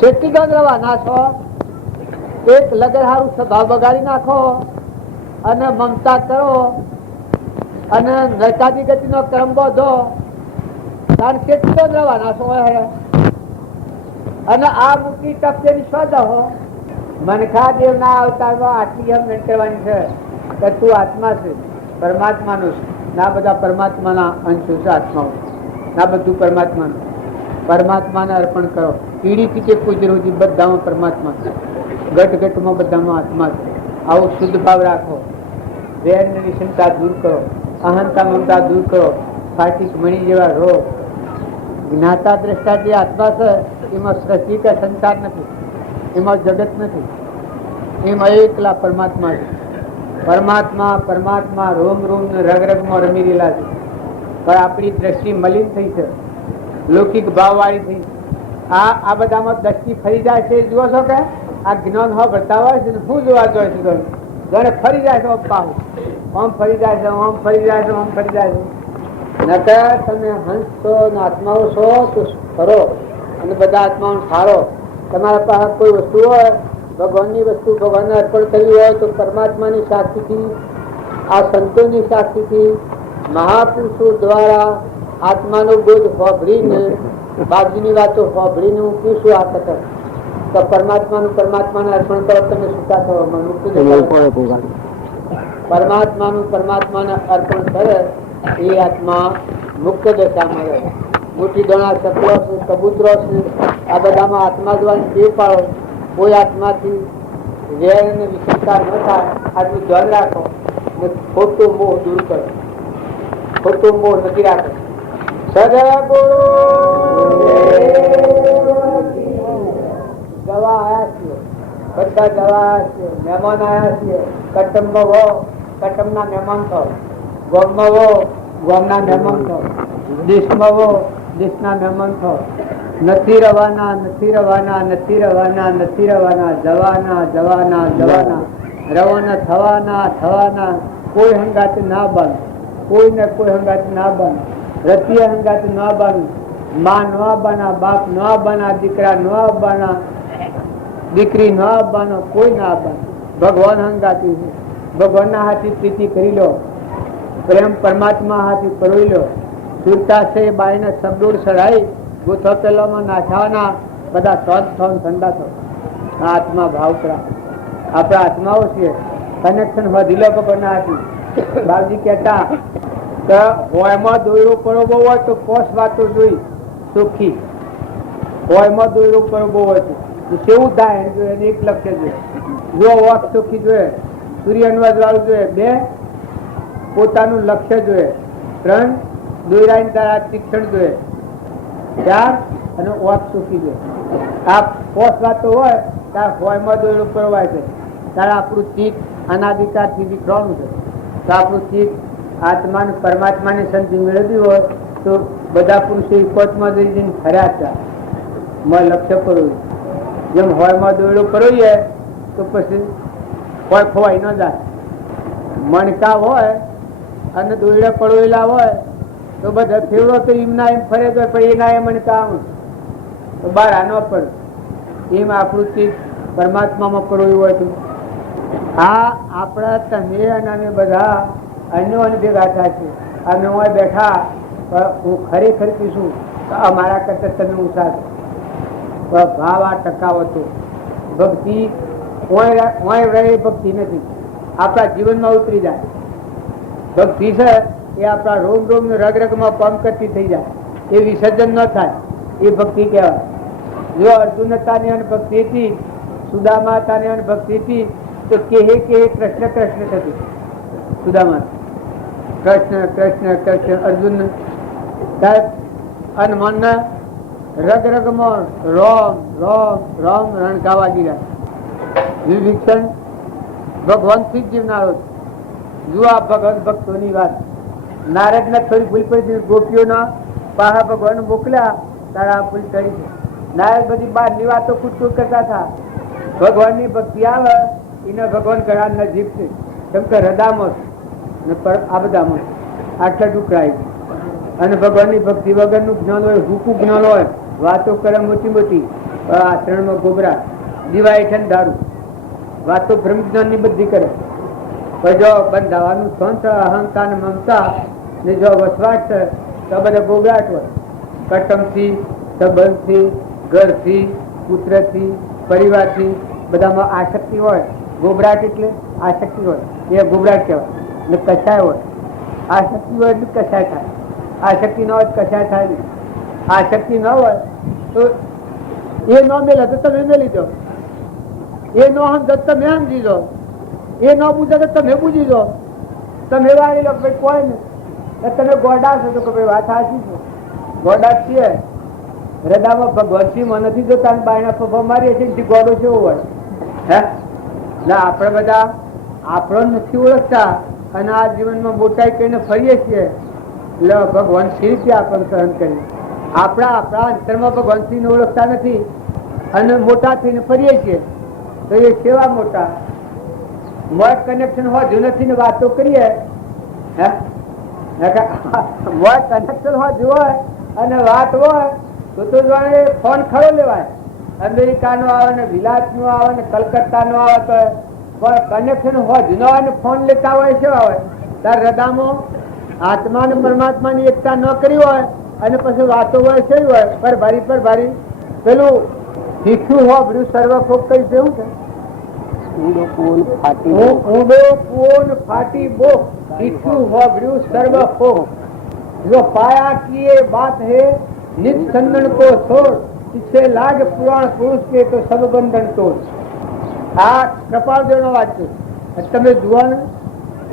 શેટી ગંધ રવાના છો? એક લગર હારું સ્વભાવ બગાડી નાખો અને મમતા કરો અને નરકાદી ગતિ નો ક્રમ બોધો, કારણ કેટલી ગંધ રવાના છો? અને આ મુક્તિ તપતે શોધો. મનખા દેવ ના અવતારમાં આટલી એમ કરવાની છે કે તું આત્મા છે, પરમાત્માનું છે. ના બધા પરમાત્માના અંશો છે, આત્માઓ ના બધું પરમાત્માનું. પરમાત્માને અર્પણ કરો. પીડીથી કે કોઈ રોજી બધામાં પરમાત્મા છે, ઘટ ઘટમાં બધામાં આત્મા છે. આવો શુદ્ધ ભાવ રાખો. વેર નિશંકા દૂર કરો, અહંતા મમતા દૂર કરો. ફાટિક મણી જેવા રહો. જ્ઞાતા દ્રષ્ટા જે આત્મા છે એમાં સૃષ્ટિ કે સંસાર નથી, એમાં જગત નથી, એમાં એકલા પરમાત્મા છે. પરમાત્મા પરમાત્મા રોમ રોમ ને રગ રગમાં રમી રહેલા છે. પણ આપણી દ્રષ્ટિ મલિન થઈ છે, લૌકિક ભાવ વાળી થઈ. આ બધામાં દ્રષ્ટિ ફરી જાય છે. જુઓ છો કે આ જ્ઞાન હો ભરતા હોય છે ને શું જોવા જોઈએ છે? જાણે ફરી જાય છે, પાહુ આમ ફરી જાય છે, આમ ફરી જાય છે, આમ ફરી જાય છે. નકર તમે હંસ છો ને આત્માઓ છો તો ફરો અને બધા આત્માઓ ઠારો. તમારા પાસે કોઈ વસ્તુ હોય, ભગવાનની વસ્તુ ભગવાનને અર્પણ કરી હોય તો પરમાત્માની સાક્ષીથી, આ સંતોની સાક્ષીથી, મહાપુરુષો દ્વારા આત્માનો બોધ હોભળીને, બાજુની વાતો હોભળીને હું પૂછું આ કથા તો પરમાત્માને અર્પણ કરો. તમે સુતા થો, પરમાત્માને અર્પણ કરે એ આત્મા મુક્ત દશામાં રહે. મોટી દોણા ચક્રો છે, કબૂતરો છે, આ બધામાં આત્મા જોવાની ટેવ પાડો. કોઈ આત્માથી વેર અને વિશેષતા ન થાય, આટલું ધ્યાન રાખો. ખોટો મોહ દૂર કરો, ખોટો મોહ નથી રાખો. સદગુરુ દવા આયા છીએ, બધા દવા આયા છીએ, મહેમાન આયા છીએ. કટમમાં હો, કટમના મહેમાન થો. ગોમમાં હો, ગોમના મહેમાન થો. દેશમાં હો, દેશના મહેમાન થો. નથી રવાના, નથી રવાના, નથી રવાના, નથી રવાના. જવાના, જવાના, જવાના. રવાના થવાના, થવાના. કોઈ હંગાત ના બાંધ, કોઈને કોઈ હંગાત ના બાંધ. રતિયા હંગાત ના બાંધ. માં ન બાના, બાપ ન બાના, દીકરા ન બાના, દીકરી ન બાનો, કોઈ ના બાન. ભગવાન હંગાતી છે. ભગવાનના હાથી પ્રીતિ કરી લો, પ્રેમ પરમાત્મા હાથી પરોઈ લો. સુરતા છે બાઈને સબડોળ સડાઈ ગોથો પેલોમાં નાખવાના, બધા સ્વચ્છ થો, ઠંડા થો. આત્મા ભાવ કરા. આપણા આત્માઓ છે, કનેક્શન વધી લો ભગવાનના હાથી. બાપજી કહેતા કે હોયમાં દોયરો પરોબો હોય તો પોષ વાતો જોઈ સુખી. હોયમાં દોયરો પરોબો હોય તો કેવું થાય એને એક લક્ષ્ય જોઈએ. જો વોક સુખી જોઈએ, સૂર્ય અન્વાજ વાળું જોઈએ, 2 પોતાનું લક્ષ્ય જોઈએ, 3 દોયરાની તારા શિક્ષણ જોઈએ, 4 અને વોક સુખી જોઈએ. આ પોષ વાતો હોય ત્યારે હોયમાં દોયરો પરવાય છે, ત્યારે આપણું ચિત્ત અનાધિકારથી વિખરવાનું છે. તો આપણું ચિત્ત આત્માને પરમાત્માની સંતિ મેળવી હોય તો બધા પુરુષો ઇકોતમાં જઈને ફર્યા હતા. લક્ષ્ય પરવું જેમ હોયમાં દોયડો પરોઈએ તો પછી હોય ખોવાઈ ન જાય. મણકા હોય અને દોયડા પરોયેલા હોય તો બધા ફેવડો તો એમના એમ ફરે તો પણ એના એ મણકા આવું તો બહાર ન પડે. એમ આપણું ચિત્ત પરમાત્મામાં પરોયું હોય તો આ આપણા તમે અને અમે બધા અન્યો અને ભેગા થાય છે. અમે હું બેઠા હું ખરેખર કહીશું અમારા કરતા તમે ઊંચા છો. ભાવ આ ટકાવ હતો. ભક્તિ રહે ભક્તિ નથી, આપણા જીવનમાં ઉતરી જાય. ભક્તિ છે એ આપણા રોમ રોમ રગ રગમાં પંપ કરતી થઈ જાય, એ વિસર્જન ન થાય, એ ભક્તિ કહેવાય. જો અર્જુનતાની ભક્તિ હતી સુદામા તાને ભક્તિ હતી તો કે કૃષ્ણ કૃષ્ણ થતું. સુદામા કૃષ્ણ કૃષ્ણ કૃષ્ણ અર્જુન અને મન રગ રગમાં રોમ રોમ રોમ રણકાવા દીધા. વિભીષણ ભગવાન થી જ જીવનારો. જુઓ આ ભગવાન ભક્તોની વાત. નારદ ને થોડી ભૂલ પડી, ગોપીઓના પાહા ભગવાન મોકલ્યા તારા ભૂલ કરી છે. નારદ બધી બહારની વાતો કુટકુટ કરતા હતા. ભગવાન ની ભક્તિ આવે એને ભગવાન ઘણા નજીક છે. કેમ કે હૃદયમાં આ બધામાં આટલા ટુકડાય. અને ભગવાન ની ભક્તિ વગર નું જ્ઞાન હોય, હુકું જ્ઞાન હોય, વાતો કરે મોટી મોટી, આચરણમાં ગોબરા, દિવાળી ઠંડારું, વાતો બ્રહ્મ જ્ઞાન ની બધી કરે. પણ જો બંધાવાનું સંત અહંકાર મમતા ને જો વસવાટ છે તો બધા ગોબરાટ હોય. કટમથી, સંબંધથી, ઘરથી, પુત્રથી, પરિવારથી બધામાં આસક્તિ હોય. ગોબરાટ એટલે આસક્તિ હોય, એ ગોબરાટ કહેવાય. ને કસાય હોય, આસક્તિ હોય એટલે કસાય થાય. આસક્તિ ન હોય કસાય થાય નહીં. આસક્તિ ન હોય તો એ ન મેલે તો તમે મેલી દો, એ ન સમજો તમે સમજી દો, એ ન બુঝે તો તમે બુঝી દો. તમે વાળી લો ભાઈ કોઈ નહીં, તમે ગોડા છો તો કે ભાઈ વાત સાચી છે, ગોડા છીએ. હૃદયમાં ભગવતસિંહ નથી જોતા, બાયના પપ્પા મારીએ છીએ ગોડો કેવો હોય. હે ના, આપણે બધા આપણો નથી ઓળખતા અને આ જીવનમાં મોટાઈ કરીને ફરીએ છીએ. એટલે ભગવાન શ્રી રીતે આપણને સહન કરી. આપણા અંતરમાં ભગવાન શ્રી ને ઓળખતા નથી અને મોટા થઈને ફરીએ છીએ તો એ કેવા મોટા. મોટ કનેક્શન હોતું નથી ને વાતો કરીએ. હે મોટ કનેક્શન હોય અને વાત હોય તો જાણે ફોન ખરો લેવાય. અમેરિકા નો આવે ને વિલાસ નો આવે ને કલકત્તા નો આવે તો કનેક્શન હોય ન હોય ને ફોન લેતા હોય કેવા હોય. તાર હૃદયમાં આત્મા ને પરમાત્મા ની એકતા ન કરી હોય અને પછી વાતો હોય છે હોય પર ભારી પેલું શીખ્યું હોબળ્યું સર્વ ખોક કઈ જેવું છે. ઊંડો કુઓન ફાટી બો, શીખ્યું હોબળ્યું સર્વ ખોક. જો પાયા કિए बात है निज चंदन को छोड़, इससे लाग पुराण पुरुष के तो सब बंधन तोड़. આ કપાલદેવ નો વાત છે. તમે જુઓ ને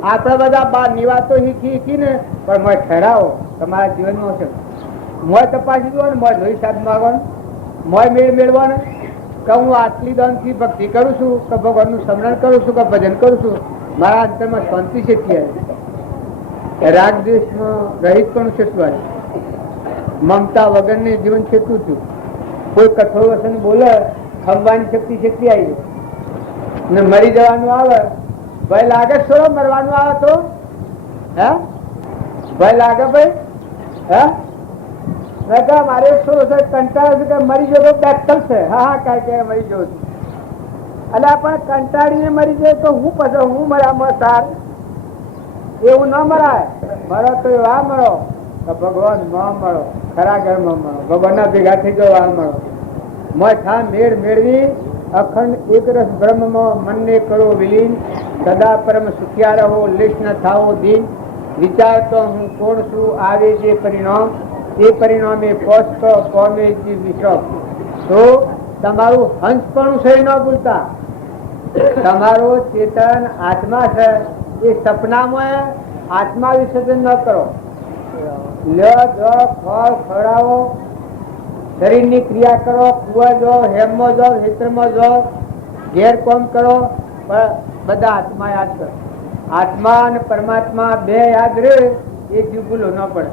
આપણા બધા બાર ની વાતો શીખી ને પણ મોય ઠરાવો તમારા જીવનમાં છે. મોય તપાસી દો ને, મોય ધોઈ સાહેબ માંગવાનું, મોય મેળવવાનું કે હું આટલી દાનથી ભક્તિ કરું છું, કે ભગવાનનું સ્મરણ કરું છું, કે ભજન કરું છું, મારા અંતરમાં શાંતિ છે. રાગ દ્વેષમાં રહિત પણ છે. મમતા વગરની જીવન છેટું છું. કોઈ કઠોર વસન બોલે ખંભવાની શક્તિ છેટલી આવી ને મરી જવાનું આવે ભય લાગે. છોડો મરવાનું આવે તો હે ભય લાગે ભાઈ. હે મારે કંટાળો છે કે મરી જતો બેઠલ છે. હા કાંઈ કે મરી જવું છું. એટલે આપણે કંટાળીને મરી જાય તો હું પછી હું મર્યા સાર એવું ન મરાય. મરો તો એવા મરો ભગવાન માં મળો, ખરા ઘરમાં મળો, ભગવાનના ભેગા થઈ ગયો આ મળો. મઠા મેળ મેળવી અખંડ એક રસ બ્રહ્મમાં મનને કરો વિલીન, સદા પરમ સુખ્યા રહો, લેશ ન થાવો દીન. વિચાર તો હું કોણ છું, આવે જે પરિણામ, એ પરિણામે પહોંચતો કોમે જે વિશ્વ. તો તમારું હંસ પણ છે ન ભૂલતા. તમારો ચેતન આત્મા છે એ સપનામાં આત્મા વિસર્જન ન કરો. ફળ ખવડાવો, શરીરની ક્રિયા કરો, કુવા જાઓ, હેમમાં જાઓ, હેતરમાં જાઓ, ઘેર કોમ કરો, પણ બધા આત્મા યાદ કરો. આત્મા અને પરમાત્મા બે યાદ રહે એ જીવ ભૂલો ન પડે.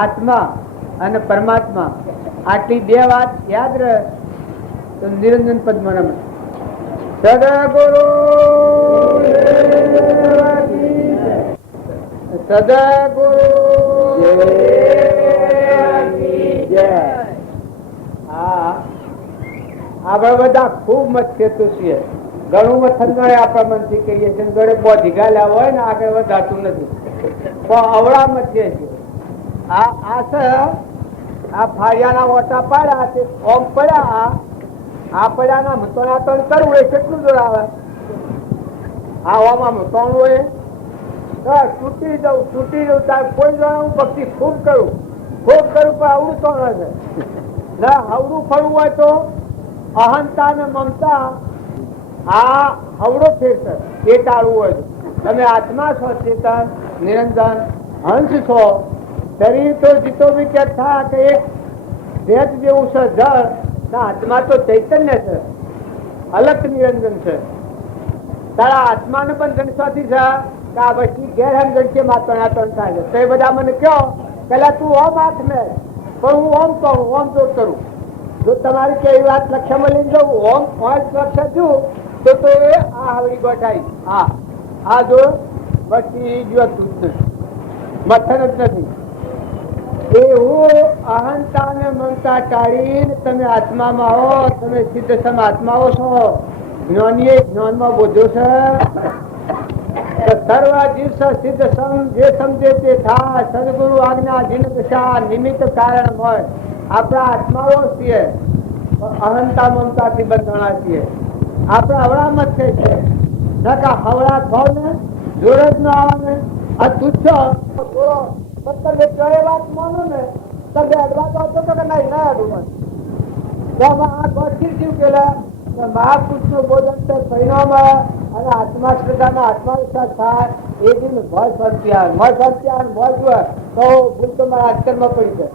આત્મા અને પરમાત્મા આટલી બે વાત યાદ રહે તો નિરંજન પદમાં રમે. સદગુરુ સદગુરુ આપણે બધા ખૂબ મથેતું છીએ. ઘણું મથન ગણે આપણા મનથી કરીએ છીએ. ગળે બોધી ગાલ્યા હોય ને આગળ વધાતું નથી પણ અવળા મથીએ છીએ. આ ફાળિયાના ઓટા પાડ્યા તે ઓમ પડ્યા. આ પડ્યાના મતોના તણ કરવું એ કેટલું દૂર આવે. આ ઓમાં મતોણું હોય તૂટી જવું તાર કોઈ જો હું ભક્તિ ખૂબ કરું પણ આવડું તો છે ના. આવડું ફરવું હોય તો અહંતા ને મમતા આ હવડો ફેર છે. એ ટાળવું હોય તો તમે આત્મા છો, ચેતન નિરંજન હંસ છો. શરીર તો જીતો બી કે થા કે એક ભેદ જેવું છે જળ, ના આત્મા તો ચૈતન્ય છે, અલગ નિરંજન છે. તારા આત્માને પણ ગણસાથી છે કે આ વસ્તુ ગેરહંજન છે, માત્ર થાય છે. તો એ બધા મને કહો પેલા તું ઓમ હાથ ને પણ હું ઓમ કહું, ઓમ જોડ કરું. જો તમારી કે એ વાત લક્ષ્યમાં લઈને જવું ઓમ લક્ષ્ય છું તો એ આ હવડી ગોઠાઈ આ જો પછી જોતું જ નથી, મથન જ નથી. એવું અહંતા ને મમતા ટાળીને તમે આત્મામાં હો, તમે સિદ્ધ સમ આત્માઓ છો. જ્ઞાનીએ જ્ઞાનમાં બોધ્યો છે સર્વ જીવ સિદ્ધ સમ જે સમજે તે થાય. સદગુરુ આજ્ઞા જીન દશા નિમિત્ત કારણ હોય. આપણા આત્માઓ છીએ, અહંતા મમતાથી બંધાણા છીએ. આપણા હવળામાં જ છે નકા હવળા થો ને જોડે જ ના આવે ને આ તુચ્છ થોડો સત્તર વાત માનો ને તમે અડવા તો કે નહીં ના અડવું તો આ ગોઠી શું કેલા મહાપુરુષ નું બોધન પરિણામ અને આત્મા શ્રદ્ધાના આત્મવિશ્વાસ થાય. એ દિન ભય સંત્યાન તો ભૂલ તો મારા અક્ષરમાં પડી છે.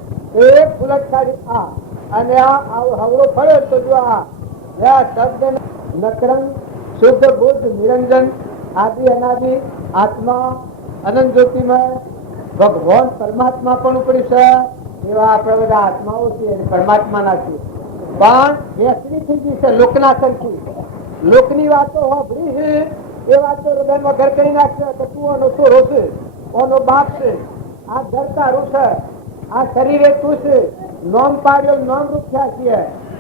એક ફૂલટ કાઢી અને આ હવળો ફળ્યો તો જો આ શબ્દ નકરંગ શુદ્ધ બુદ્ધ નિરંજન આદિ અનાદિ આત્મા અનંત જ્યોતિમય ભગવાન પરમાત્મા પણ ઉપડી છે. એવા આપણા બધા આત્માઓ છીએ, પરમાત્માના છીએ. પણ વ્યસની થઈ ગઈ છે લોકના સંખી. લોકની વાતો હોભળી છે એ વાતો હૃદયમાં ઘર કરી નાખશે કે તું આનો છોરો છે, આનો બાપ છે, આ ઘર તારું છે, આ શરીરે તું છે, નોમ પાડ્યો નોમ રૂપ્યા છીએ.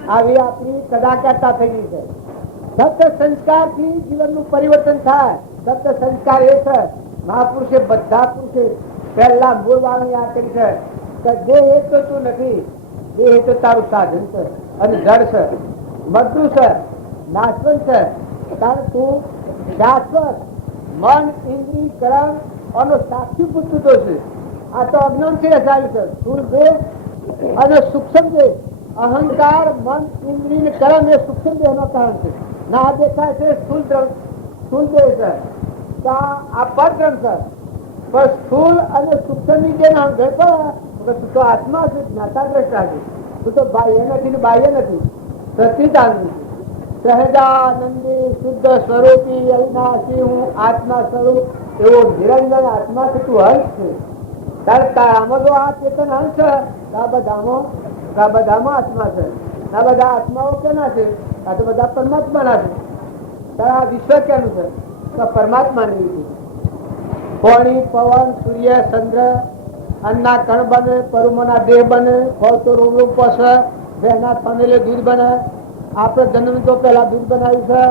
આવી આપણી કદાકારતા થઈ ગઈ છે. સત્ય સંસ્કાર થી જીવનનું પરિવર્તન થાય. સત્ય સંસ્કાર એ છે મહાપુરુષે બધા પુરુષે પહેલા મૂળ વાળું યાદ કરી છે કે દેહ એ તો તું નથી, દેહ તો તારું સાધન છે અને જળ છે, બધું છે, નાશવંત છે. તારે તું શાશ્વત મન ઇન્દ્રિય કર્મ અને સાક્ષી પૂછતું તો છે. આ તો અજ્ઞાન થી રચાયું છે. સ્થૂળ દેહ અને સૂક્ષ્મ દેહ, અહંકાર મન ઇન્દ્રિય કર્મ એ સૂક્ષ્મ દેહ નો કારણ છે. ના દેખાય છે સ્થૂળ દેહ છે, આ પરદ્રમ છે. પણ સ્થૂળ અને સૂક્ષ્મ ની જે નામ તું તો આત્મા છે, જ્ઞાતા દ્રષ્ટા છે. તું તો બાહ્ય નથી ને બાહ્ય નથી, સચિદાનંદ સહજાનંદી શુદ્ધ સ્વરૂપી અવિનાશી હું આત્મા સ્વરૂપ એવો નિરંજન આત્મા છે. તું હંસ છે. આમાં જો આ ચેતન હંસ છે આ બધામાં આત્મા છે. આ બધા આત્માઓ કેના છે? આ તો બધા પરમાત્માના છે. તારા આ વિશ્વ કેનું છે? તો પરમાત્માની છે. પાણી પવન સૂર્ય ચંદ્ર અન્ના કણ બને, પરુમોના દેહ બને, ફળ તો રોગ પોષે, ભેના થમેલે દૂધ બને. આપણે જન્મ તો પેલા દૂધ બનાવ્યું છે.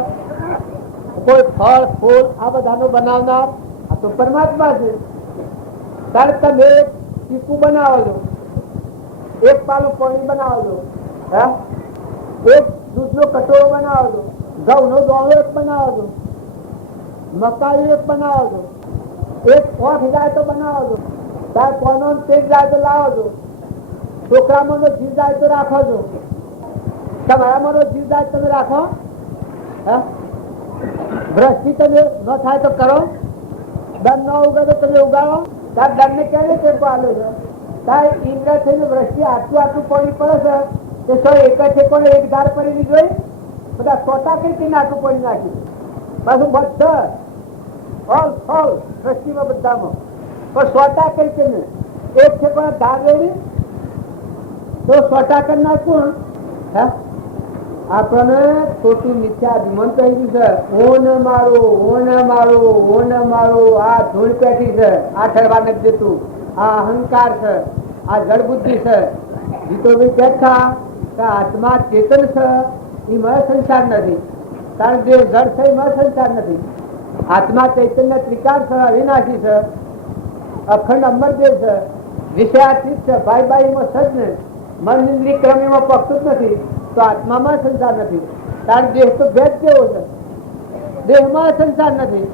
કોઈ ફળ ફૂલ આ બધાનું બનાવનાર આ તો પરમાત્મા છે. ત્યારે તમે ચીકુ બનાવો છો, એક પાલું પાણી બનાવો છો, એક દૂધનો કટોરો બનાવો છો, ઘઉંનો દોણો એક બનાવો છો, મકાઈ એક બનાવો છો, એક પોખ જાય તો બનાવો છો, તાર કોનો તેજ જાય તો લાવો છો, છોકરામાં જીવ જાય તો રાખો છો, તમારામાં જીવ જાય તમે રાખો. ભ્રષ્ટિ તમે ન થાય તો કરો, દંડ ન ઉગે તો તમે ઉગાડો. તાર દંડ ને કેવી રીતે પાલો છો? તાર ઇન્દ્ર થઈને વૃષ્ટિ આટલું પાણી પડે છે તો એક જ પણ એક ધાર પડી જોઈ બધા સોટા કઈ નાખું પાણી નાખ્યું પાછું બધા ઓલ ફોલ વૃષ્ટિમાં બધામાં પણ સોટા કઈ કે એક છે પણ ધાર રેડી તો સોટા કરી નાખું. આપણને ખોટું મિથ્યા અભિમાન કહી ગયું છે. ઓને મારો આ ધૂળ પેઠી છે, આ ઠરવા નથી દેતું, આ અહંકાર છે, આ જળ બુદ્ધિ છે. જીતો ભાઈ બેઠા કે આત્મા ચેતન છે એ મારો સંસાર નથી, કારણ કે જળ છે એ મારો સંસાર નથી. આત્મા ચૈતન્ય ત્રિકાર છે, અવિનાશી છે, અખંડ અમરદેવ છે, વિષયાતીત છે, ભાઈ બાઈમાં સજ ને મન ઇન્દ્રિય ક્રમીમાં પકતું જ નથી. તો આત્મામાં સંસાર નથી, કારણ દેહ તો ભેદ કેવો છે, દેહમાં સંસાર નથી.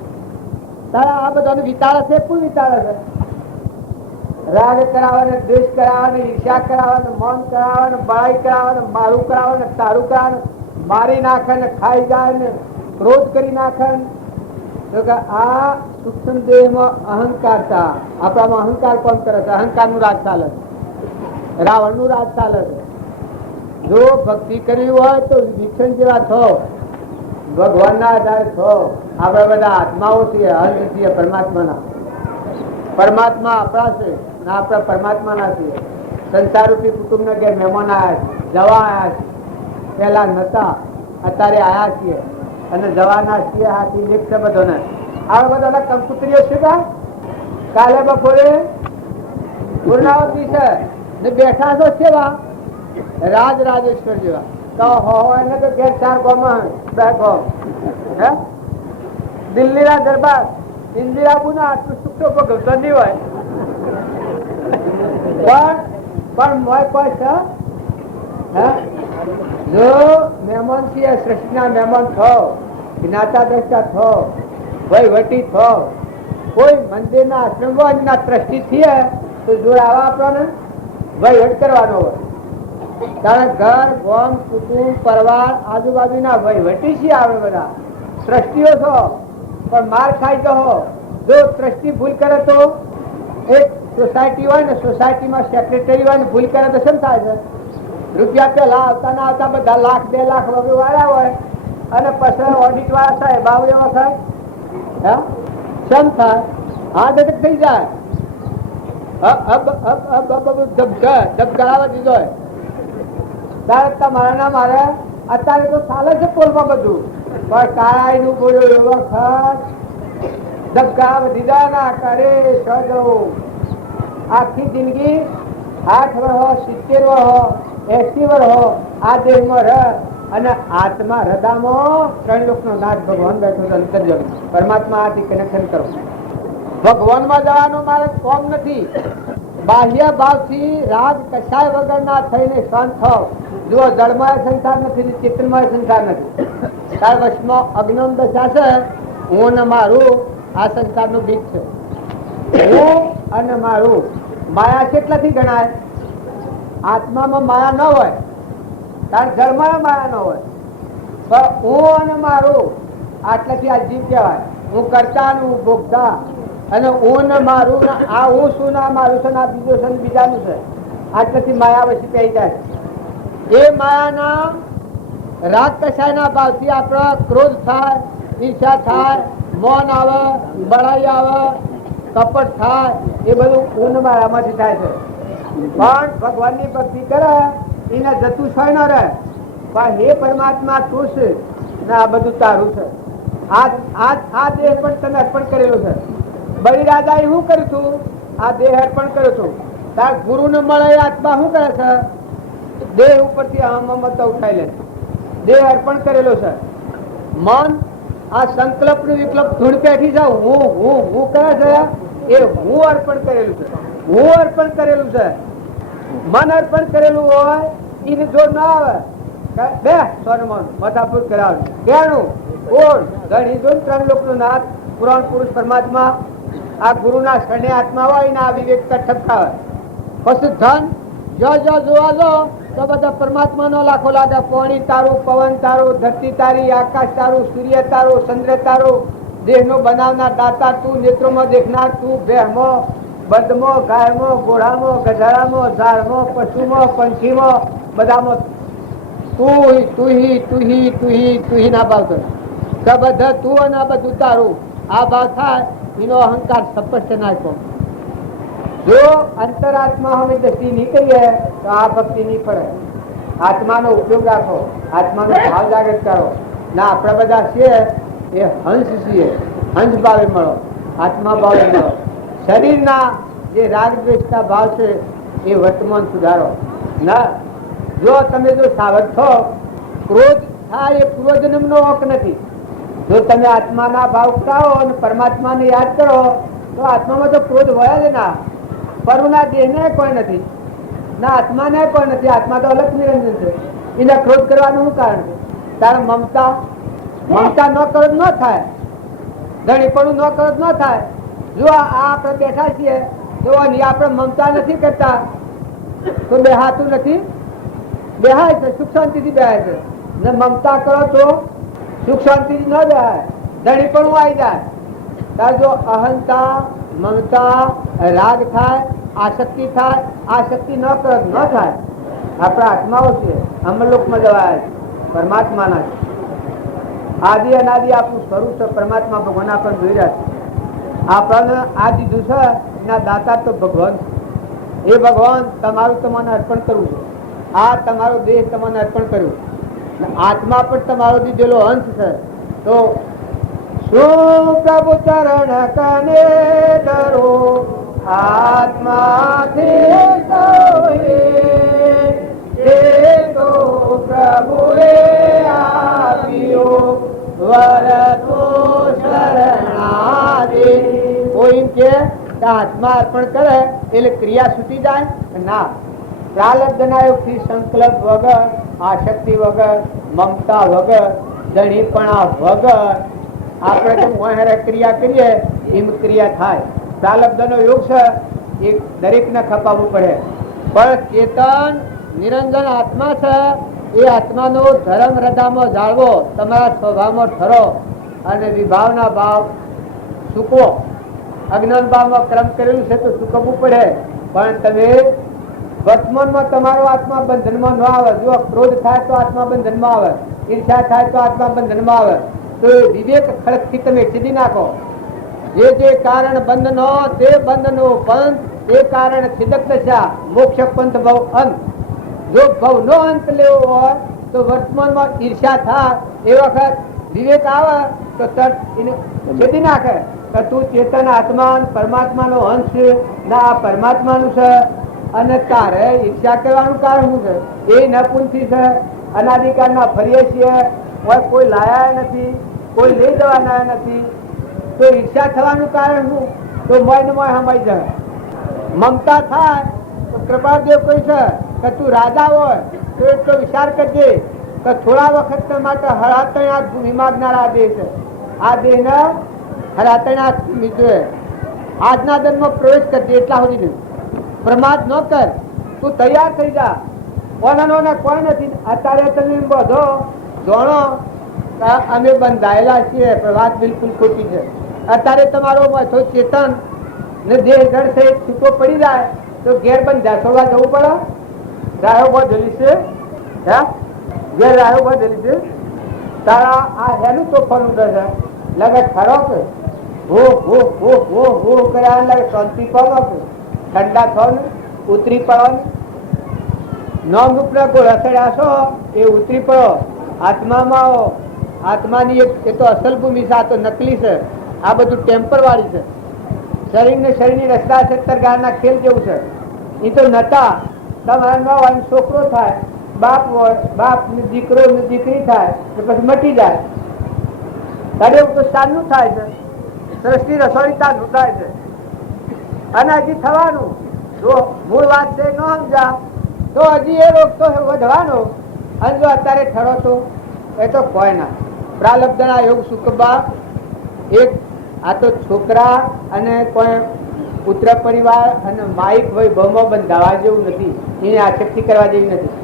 તારા આ બધાને વિતાળે છે, કોણ વિતાળે છે? રાગ કરાવે, દ્વેષ કરાવે, ઈર્ષા કરાવે, મન કરાવે, બળાઈ કરાવે, મારું કરાવે, તારું કરાવે, મારી નાખે ને ખાઈ જાય ને ક્રોધ કરી નાખે ને, તો કે આ સૂક્ષ્મ દેહમાં અહંકાર હતા. આપણામાં અહંકાર કોણ કરે છે? અહંકાર નું રાજ ચાલે છે, રાવણ નું રાજ ચાલે છે. જો ભક્તિ કરવી હોય તો વિક્ષણ જેવા થો, ભગવાન ના આધારે થો. આપણે બધા આત્માઓ છીએ, અંશ છીએ પરમાત્માના. પરમાત્મા આપણા છે ને આપણા પરમાત્માના છીએ. સંસાર રૂપી કુટુંબ ના ઘેર મહેમાન આવ્યા છે, જવા આવ્યા છે. પેલા નતા, અત્યારે આયા છીએ અને જવાના છીએ. હાથી એક છે બધોને. આ બધા કંકુતરીઓ છે. કાલે બપોરે પૂર્ણાવતી છે ને બેઠા છો કેવા રાજ રાજેશ્વર જેવા. તો એને તો ઘેર 4 ગામમાં દિલ્હી ના દરબાર ઇન્દિરાબુ ના આટલું સુખ તો ભગવતો નહીં હોય. પણ મોય કોઈ છે જો મહેમાન છીએ, સૃષ્ટિના મહેમાન થો, જ્ઞાતા દ્રષ્ટા થો, વહીવટી થો. કોઈ મંદિરના આશ્રમના ટ્રસ્ટી થઈએ તો જોડાવા આપણને વહીવટ કરવાનો હોય. કારણ ઘર ગામ કુટુંબ પરિવાર આજુબાજુના વહીવટી છીએ આપણે બધા ટ્રસ્ટીઓ છો. પણ માર ખાઈ ગયો જો ટ્રસ્ટી ભૂલ કરે તો, એક સોસાયટી હોય ને સોસાયટીમાં સેક્રેટરી હોય ને ભૂલ કરે તો શું થાય છે? રૂપિયા પેલા આવતા ના આવતા બધા લાખ 2 લાખ વગર વાળા હોય અને પછી ઓડિટ વાળા થાય બાવ એવા થાય. શમ થાય? હાર્ટ એટેક થઈ જાય. ધબકાવા દીધો હોય તારે તમારે ના મારે. અત્યારે તો ચાલે છે પોલમાં બધું, પણ કાળાઈ નું બોલ્યો એવો ખર્ચ ધબકાવા દીધા ના કરે. આખી જિંદગી 60 વર્ષ 70 વર્ષ 80 વર્ષ આ દેહમાં રહે અને આત્મા હૃદયમાં 3 લોકનો નાથ ભગવાન બેઠો છે. અંતર્જમ પરમાત્મા આથી કનેક્શન કરો. ભગવાનમાં જવાનું મારે કોમ નથી. બાહ્ય ભાવથી રાગ કશાય વગર ના થઈને શાંત થાવ. જો જળમય સંસાર નથી, ચિત્તમય સંસાર નથી. તાર વશમાં અજ્ઞાન દશા છે. હું ને મારું આ સંસારનું બીજ છે. હું અને મારું. માયા કેટલાથી ગણાય? આત્મામાં માયા ન હોય, તાર જળમાં માયા ન હોય. પણ હું અને મારું આટલાથી આ જીવ કહેવાય. હું કરતા હું ભોગતા અને હું ને મારું ને આ હું શું ના મારું છે ને આ બીજો છે બીજાનું છે. આટલાથી માયા વચ્ચે પહેરી જાય. એ માયાના રાગ કશાયના ભાવથી આપણા ક્રોધ થાય, ઈર્ષા થાય, મૌન આવે, બળાઈ આવે, કપટ થાય. એ બધું ઊન માયામાંથી થાય છે. પણ ભગવાનની ભક્તિ કરે એને જતું છોય ન રહે. પણ હે પરમાત્મા તું છે ને આ બધું તારું છે. આ દેહ પણ તને અર્પણ કરેલું છે. બલિરાજા એ શું કર્યું છું? આ દેહ અર્પણ કર્યો છું. તાર ગુરુ ને મળે આત્મા શું કરે છે? દેહ ઉપરથી મમતા ઉઠાઈ લે. દેહ અર્પણ કરેલો છે. મન આ સંકલ્પ નું વિકલ્પ ધૂળ પેઠી છે. હું કરે છે એ હું અર્પણ કરેલું છે. હું અર્પણ કરેલું છે. મન અર્પણ કરેલું હોય એને જોર ના આવે. બે સોનમન માથાપુર કરાવે કેનું કોણ ઘણી જો 3 લોકનો નાથ પુરાણ પુરુષ પરમાત્મા. આ ગુરુના શરણે આત્મા હોય ને આ વિવેક ઠપકા પછી ધન જો જોવા જો તો બધા પરમાત્મા નો લાખો લાગે. પાણી તારું, પવન તારું, ધરતી તારી, આકાશ તારું, સૂર્ય તારું, ચંદ્ર તારું, દેહ નો બનાવનાર દાતા તું, નેત્રોમાં દેખનાર તું, બેહમાં બદમાં ગાયમાં ઘોડામાં ગધાડામાં ઝાડમાં પશુમાં પંખીમાં બધામાં તું ના ભાવ કરે. બધા તું અને આ બધું તારું. આ ભાવ થાય એનો અહંકાર સ્પષ્ટ નાખો. જો અંતરાત્મા અમે દ્રષ્ટિ નહીં કરીએ તો આ ભક્તિ નહીં પડે. આત્માનો ઉપયોગ રાખો, આત્માનો ભાવ જાગૃત કરો. ના આપણે બધા છીએ એ હંસ છીએ. હંસ ભાવે મળો, આત્મા ભાવે મળો. શરીરના જે રાગ દ્વેષના ભાવ છે એ વર્તમાન સુધારો ના. જો તમે જો સાવધ છો, ક્રોધ થાય એ પૂર્વજન્મ નો હક નથી. જો તમે આત્માના ભાવ ઉઠાવો અને પરમાત્માને યાદ કરો તો આત્મામાં તો ક્રોધ હોય જ ના. પરુના દેહને કોઈ નથી, ના આત્માને કોઈ નથી. આત્મા તો અલગ નિરંજન છે. એને ક્રોધ કરવાનું શું કારણ છે? તારે મમતા ન કરો ન થાય, ધણીપણું ન કરો ન થાય. જો આ આપણે બેઠા છીએ તો આપણે મમતા નથી કરતા તો બેહાતું નથી. બેહાય છે, સુખ શાંતિથી બેહાય છે. ને મમતા કરો તો સુખ શાંતિ ન જાય, ધણીપણું આવી જાય. તાર જો અહંતા, મમતા, રાગ થાય, આસક્તિ થાય, આસક્તિ ન કરો ન થાય. આપણા આત્માઓ છે, અમરલોકમાં જવાય પરમાત્માના છે. આદિ અનાદિ આપણું સ્વરૂપ છે પરમાત્મા ભગવાન આપણને જોઈ રહ્યા છે. આપણને આ દીધું છે એના દાતા તો ભગવાન. એ ભગવાન તમારું તમને અર્પણ કરવું છે. આ તમારો દેહ તમને અર્પણ કર્યું. આત્મા પણ તમારો દીધેલો અંશ છે. તો શું પ્રભુ ચરણ કને ધરો આત્માથી તો પ્રભુએ આપ્યો વર તો શરણાદે. કોઈ એમ કે આત્મા અર્પણ કરે એટલે ક્રિયા છૂટી જાય ના. પ્રાલબ્ધના યોગથી સંકલ્પ વગર, આસક્તિ વગર, મમતા વગર, ધણીપણા વગર આપણે તો મોહરે ક્રિયા કરીએ એમ ક્રિયા થાય. પ્રાલબ્ધનો યોગ છે એ દરેકને ખપાવવું પડે. પણ ચેતન નિરંજન આત્મા છે એ આત્માનો ધર્મ હૃદયમાં જાળવો, તમારા સ્વભાવમાં ઠરો અને વિભાવના ભાવ ચૂકવો. અજ્ઞાન ભાવમાં ક્રમ કરેલું છે તો ચૂકવવું પડે. પણ તમે વર્તમાનમાં તમારો આત્મા બંધનમાં ન આવે. જો ક્રોધ થાય તો આત્મા બંધનમાં આવે, ઈર્ષા થાય તો આત્મા બંધનમાં આવે. તો એ વિવેક ખડકથી તમે સીધી નાખો. જે કારણ બંધનો તે બંધનો પંથ, એ કારણ સિદ્ધક દશા મોક્ષ પંથ ભવ અંત. જો ભવનો અંત લેવો હોય તો વર્તમાનમાં ઈર્ષા થાય એ વખત વિવેક આવે તો તરત એને છેદી નાખે કે તું ચેતન આત્મા પરમાત્માનો અંશ ના આ પરમાત્માનું છે અને તારે ઈર્ષા કરવાનું કારણ શું છે? એ નપુંસી છે, અનાદિકાળના ફરીએ છીએ, કોઈ લાયા નથી, કોઈ લઈ જવાના નથી. તો ઈર્ષા થવાનું કારણ શું? તો મોય ને મોય હમાઈ જાય. મમતા થાય તો કૃપાદેવ કોઈ છે કે તું રાજા હોય તો એટલો વિચાર કરજે કે થોડા વખત માટે હરાતણાથ ભૂમિ માગનારા દેહ છે. આ દેહ ને હરાતણાથ મિત્રો આજના જન્મ પ્રવેશ કરજે. એટલા સુધી પ્રમાદ ન કર. તું તૈયાર થઈ જા. કોને કોઈ નથી. અત્યારે તમે બધો જોણો અમે બંધાયેલા છીએ, વાત બિલકુલ ખોટી છે. અત્યારે તમારો ચેતન ને દેહ જળ છે છૂટો પડી જાય તો ઘેર બંધા છોડવા જવું પડે. રાયો બધેલી છે, ઘેર રાયો બધેલી છે. તારા આ હેનું તોફાનું ડર છે લગે ખરો કે હો હો હો હો હો કર્યા લાગે શાંતિ પાવો કે ઠંડા થો ને ઉતરી પડો ને નોંધ ઉપરા ગોળા ચડ્યા છો એ ઉતરી પડો. આત્મામાં આવો. આત્માની એક એ તો અસલ ભૂમિ છે, આ તો નકલી છે. આ બધું ટેમ્પર વાળી છે. શરીર ને શરીરની રચના છે તરગારના ખેલ જેવું છે. એ તો નતા તમારા ન હોય છોકરો થાય, બાપ હોય, બાપ ને દીકરો ને દીકરી થાય પછી મટી જાય. તારે એવું તો સારનું થાય છે. સૃષ્ટિ રસોઈ તારનું થાય છે અને હજી થવાનું. જો મૂળ વાત છે ન સમજા તો હજી એ રોગ તો વધવાનો. અને જો અત્યારે ઠરો તો એ તો કોઈ ના. પ્રાલબ્ધના યોગ સુખબા એક આ તો છોકરા અને કોઈ પુત્ર પરિવાર અને માઇક વૈભવમાં બંધાવા જેવું નથી. એને આસક્તિ કરવા જેવી નથી.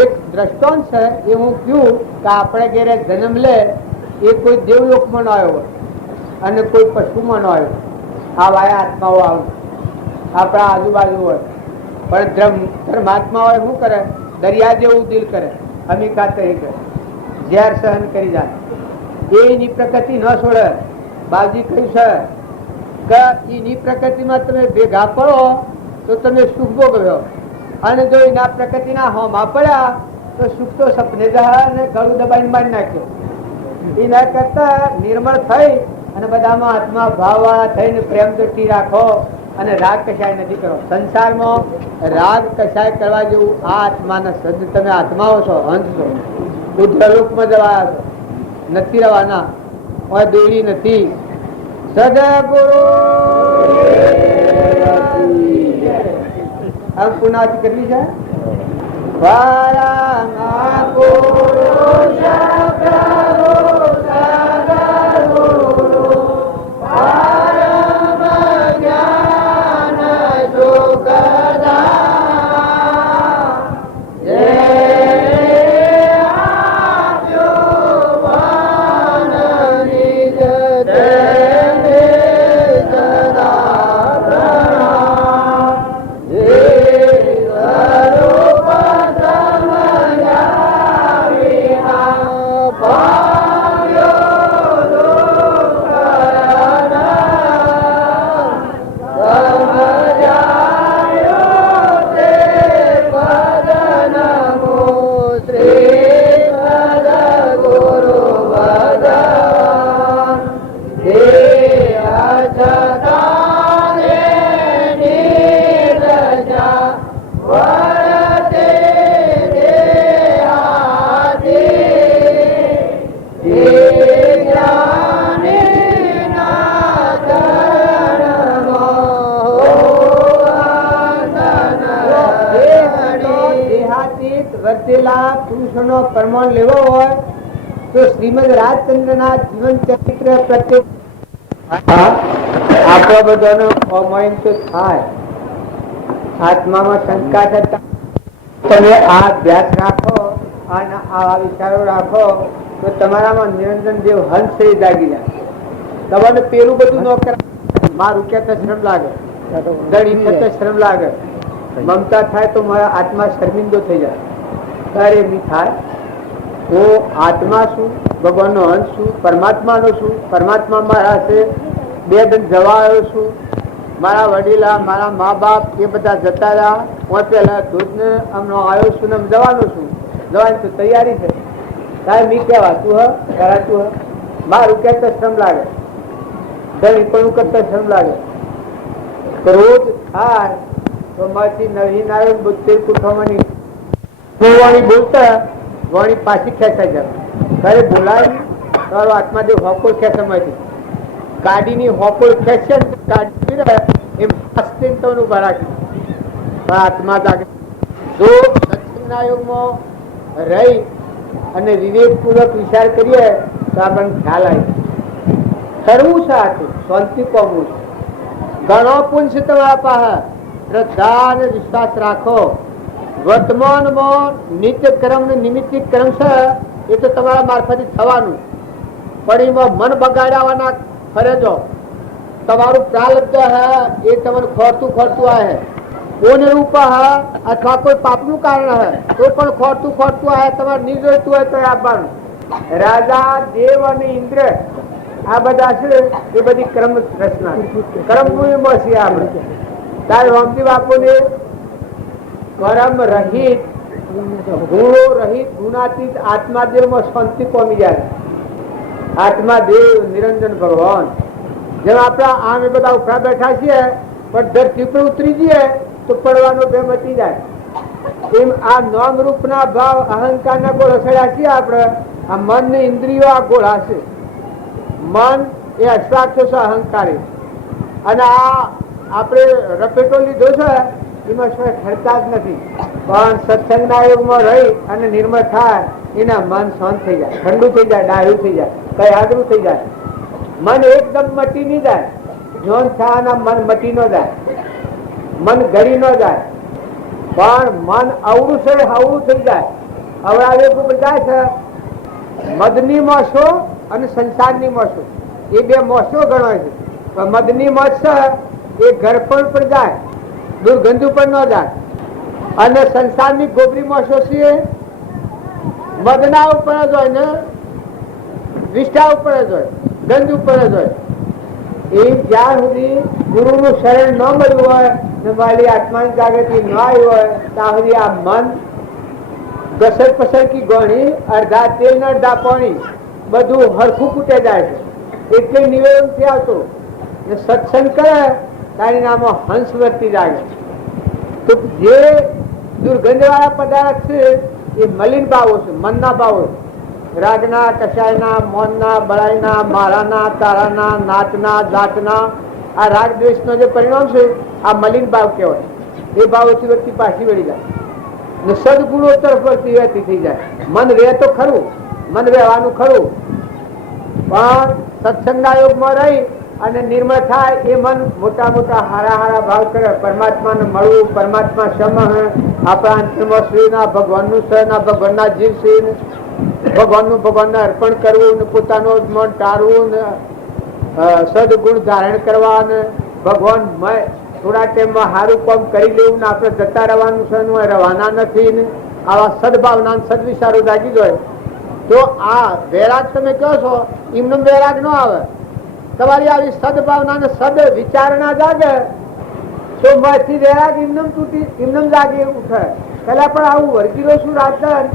એક દ્રષ્ટાંત છે એ હું કહ્યું કે આપણે ઘેરે જન્મ લે એ કોઈ દેવલોકમાં ન આવ્યો અને કોઈ પશુમાં ન આવ્યો. આ વાયા આત્માઓ આવે આપણા આજુબાજુ હોય. પણ ધર્માત્મા હોય શું કરે? દરિયા જેવું દિલ કરે, અમિકા તરી કરે, ઝેર સહન કરી જાય. એની પ્રકૃતિ ન છોડે. બાજી કહ્યું છે કે એની પ્રકૃતિમાં તમે ભેગા પડો તો તમે સુખ ભોગવ્યો અને જો એના પ્રકૃતિના હોમાં પડ્યા તો સુખ તો સપને જાય અને ગળું દબાઈને મારી નાખ્યો. એના કરતા નિર્મળ થઈ અને બધામાં આત્મા ભાવવાળા થઈને પ્રેમ દૃષ્ટિ રાખો અને રાગ કશાય નથી કરો. સંસારમાં રાગ કશાય કરવા જેવું આ આત્માના સદ તમે આત્માઓ છો, હંસ છો, ઉદ્ધલોકમાં જવા નથી રવાના. દોરી નથી. સદગુરુ આમ પુનાથી કરવી છે. વાળા પુરુષ પ્રભુ સદગુરુ પરમ જ્ઞાન સુખદા. જય વર્તેલા પુરુષોનો પ્રમાણ લેવો હોય તો શ્રીમદ રાજચંદ્રના જીવન ચરિત્ર પ્રત્યે આપણો બધાનો અમોયન તો થાય. આત્મામાં શંકા થતા તમે આ અભ્યાસ રાખો અને આવા વિચારો રાખો તો તમારામાં નિરંજન દેવ હંસ જાગી જાય. તમારે પેલું બધું ન કરાય. મારું કહેતા શ્રમ લાગે, દડી થતા શ્રમ લાગે, મમતા થાય તો મારા આત્મા શર્મિંદો થઈ જાય. ત્યારે એમની થાય હું આત્મા છું, ભગવાનનો અંશ છું, પરમાત્માનો છું. પરમાત્મા મારા છે, બે દંડ જવા આવ્યો છું. મારા વડીલા, મારા મા બાપ એ બધા જતા રહ્યા. હું પેલા દૂધને હમણાં આવ્યો છું ને જવાનો છું. જવાની તો તૈયારી છે. તારે મી કહેવાતું હ કરાતું હ. મારું કહેતા શ્રમ લાગે, દહીં પણ કરતા શ્રમ લાગે. રોજ થાય તો મારી નવી નારાયણ બુદ્ધિ કુઠવાની વાણી બોલતા વાણી પાછી ખેંચાઈ જાય. ઘરે બોલાય તારો આત્માદેવ હોકોલ ખેંચમાંથી ગાડીની હોકોલ ખેંચે એમ હસ્તિત્વનું ઉભા રાખી આત્મા જાગે. જો સત્સંગના યોગમાં રહી અને વિવેકપૂર્વક વિચાર કરીએ તો આપણને ખ્યાલ આવી કરવું છે. આટલું શાંતિ પામવું છે. ઘણો પુંજ તમારા પાસે શ્રદ્ધા અને વિશ્વાસ રાખો. વર્તમાનમાં નિત્ય કર્મ ને નિમિત્તિક કર્મ છે એ તો તમારા મારફતે થવાનું, પણ એમાં મન બગાડવાના ફરજો તમારું પ્રાલબ્ધ હે એ તમને ખોરતું ખોરતું આવે. કોને રૂપ હે અથવા કોઈ પાપનું કારણ હે તો પણ ખોરતું ખોરતું આવે. તમારે નહીં જોઈતું હોય તો આપવાનું. રાજા, દેવ અને ઇન્દ્ર આ બધા છે એ બધી કર્મ રચના કર્મભૂમિમાં છીએ આપણે. ત્યારે રામજી બાપુને કર્મ રહિત, ગુણો રહિત, ગુણાતીત આત્માદેવમાં શાંતિ પામી જાય. આત્માદેવ નિરંજન ભગવાન જેમ આપણા આમ એ બધા ઉભા બેઠા છીએ પણ ધરતી પર ઉતરી જઈએ તો પડવાનો બે મચી જાય. એમ આ નામ રૂપના ભાવ અહંકારના ગોળ રસડ્યા છીએ આપણે. આ મન ને ઇન્દ્રિયો આ ગોળા છે. મન એ અશ્વાક્ષ છે, અહંકારી. અને આ આપણે રપેટો લીધો છે એમાં શું ખરતા જ નથી. પણ સત્સંગના યોગમાં રહી અને નિર્મળ થાય એના મન શાંત થઈ જાય, ઠંડુ થઈ જાય, ડાયું થઈ જાય, કઈ આગળ થઈ જાય. મન એકદમ મટી નહીં જાય. જોન થયાના મન મટી ન જાય, મન ગળી ન જાય. પણ મન અવળું છે હવળું થઈ જાય. અવળા વેગ ઉપર જાય છે. મદની મોસો અને સંસારની મોસો એ બે મોસો ગણાય છે. પણ મદની મોસ છે એ ઘરપણ પર જાય, દુર્ગંધ ઉપર ન જાય. અને સંસારની ગોબરી મોસો છે મદના ઉપર જ હોય ને વિષ્ઠા ઉપર જ હોય, ગંધ ઉપર જ હોય. એ જ્યાં સુધી ગુરુનું શરણ ન મળ્યું હોય ને મારી આત્માની જાગૃતિ ન આવી હોય ત્યાં સુધી આ મન ઘસર પસર કી ગોણી, અડધા તેલ ને અડધા પાણી બધું હરખું કૂટે જાય છે. એટલે નિવેદન થી આવતું સત્સંગ કરે તારી નામો હંસ વર્તી જાય. તો જે દુર્ગંધ વાળા પદાર્થ છે એ મલિન ભાવો છે, મનના ભાવો છે. રાગના, કશાયના, મોનના, બળાઈના, મારાના, તારાના, નાચના, જાતના આ રાગ દ્વેષનો જે પરિણામ છે આ મલિન ભાવ કહેવાય. એ ભાવોથી વ્યક્તિ પાછી વળી જાય ને સદગુણો તરફ વળતી વહેતી થઈ જાય. મન રહે તો ખરું, મન રહેવાનું ખરું, પણ સત્સંગના યોગમાં રહી અને નિર્મળ થાય એ મન મોટા મોટા હારા હારા ભાવ કરે. પરમાત્માને મળવું, પરમાત્મા સમ આપણા અંતરમાં શ્રી ના ભગવાનનું સ ના ભગવાનના જીવ શ્રી ભગવાનનું ભગવાનને અર્પણ કરવું ને પોતાનું મન ટાળવું ને સદગુણ ધારણ કરવા ને ભગવાન થોડા ટાઈમમાં સારું કામ કરી લેવું ને આપણે જતા રહેવાનું છે, રહેવાના નથી ને આવા સદભાવના સદવિચારો જાગી જાય તો આ વૈરાગ તમે કહો છો એમનો વૈરાગ ન આવે. તમારી આવી સદભાવના ને સદ વિચારણા જાગે તો માંથી વૈરાગ એમનેમ તૂટી એમનેમ જાગી ઉઠે. પેલા પણ આવું વર્ગીરો શું રાજન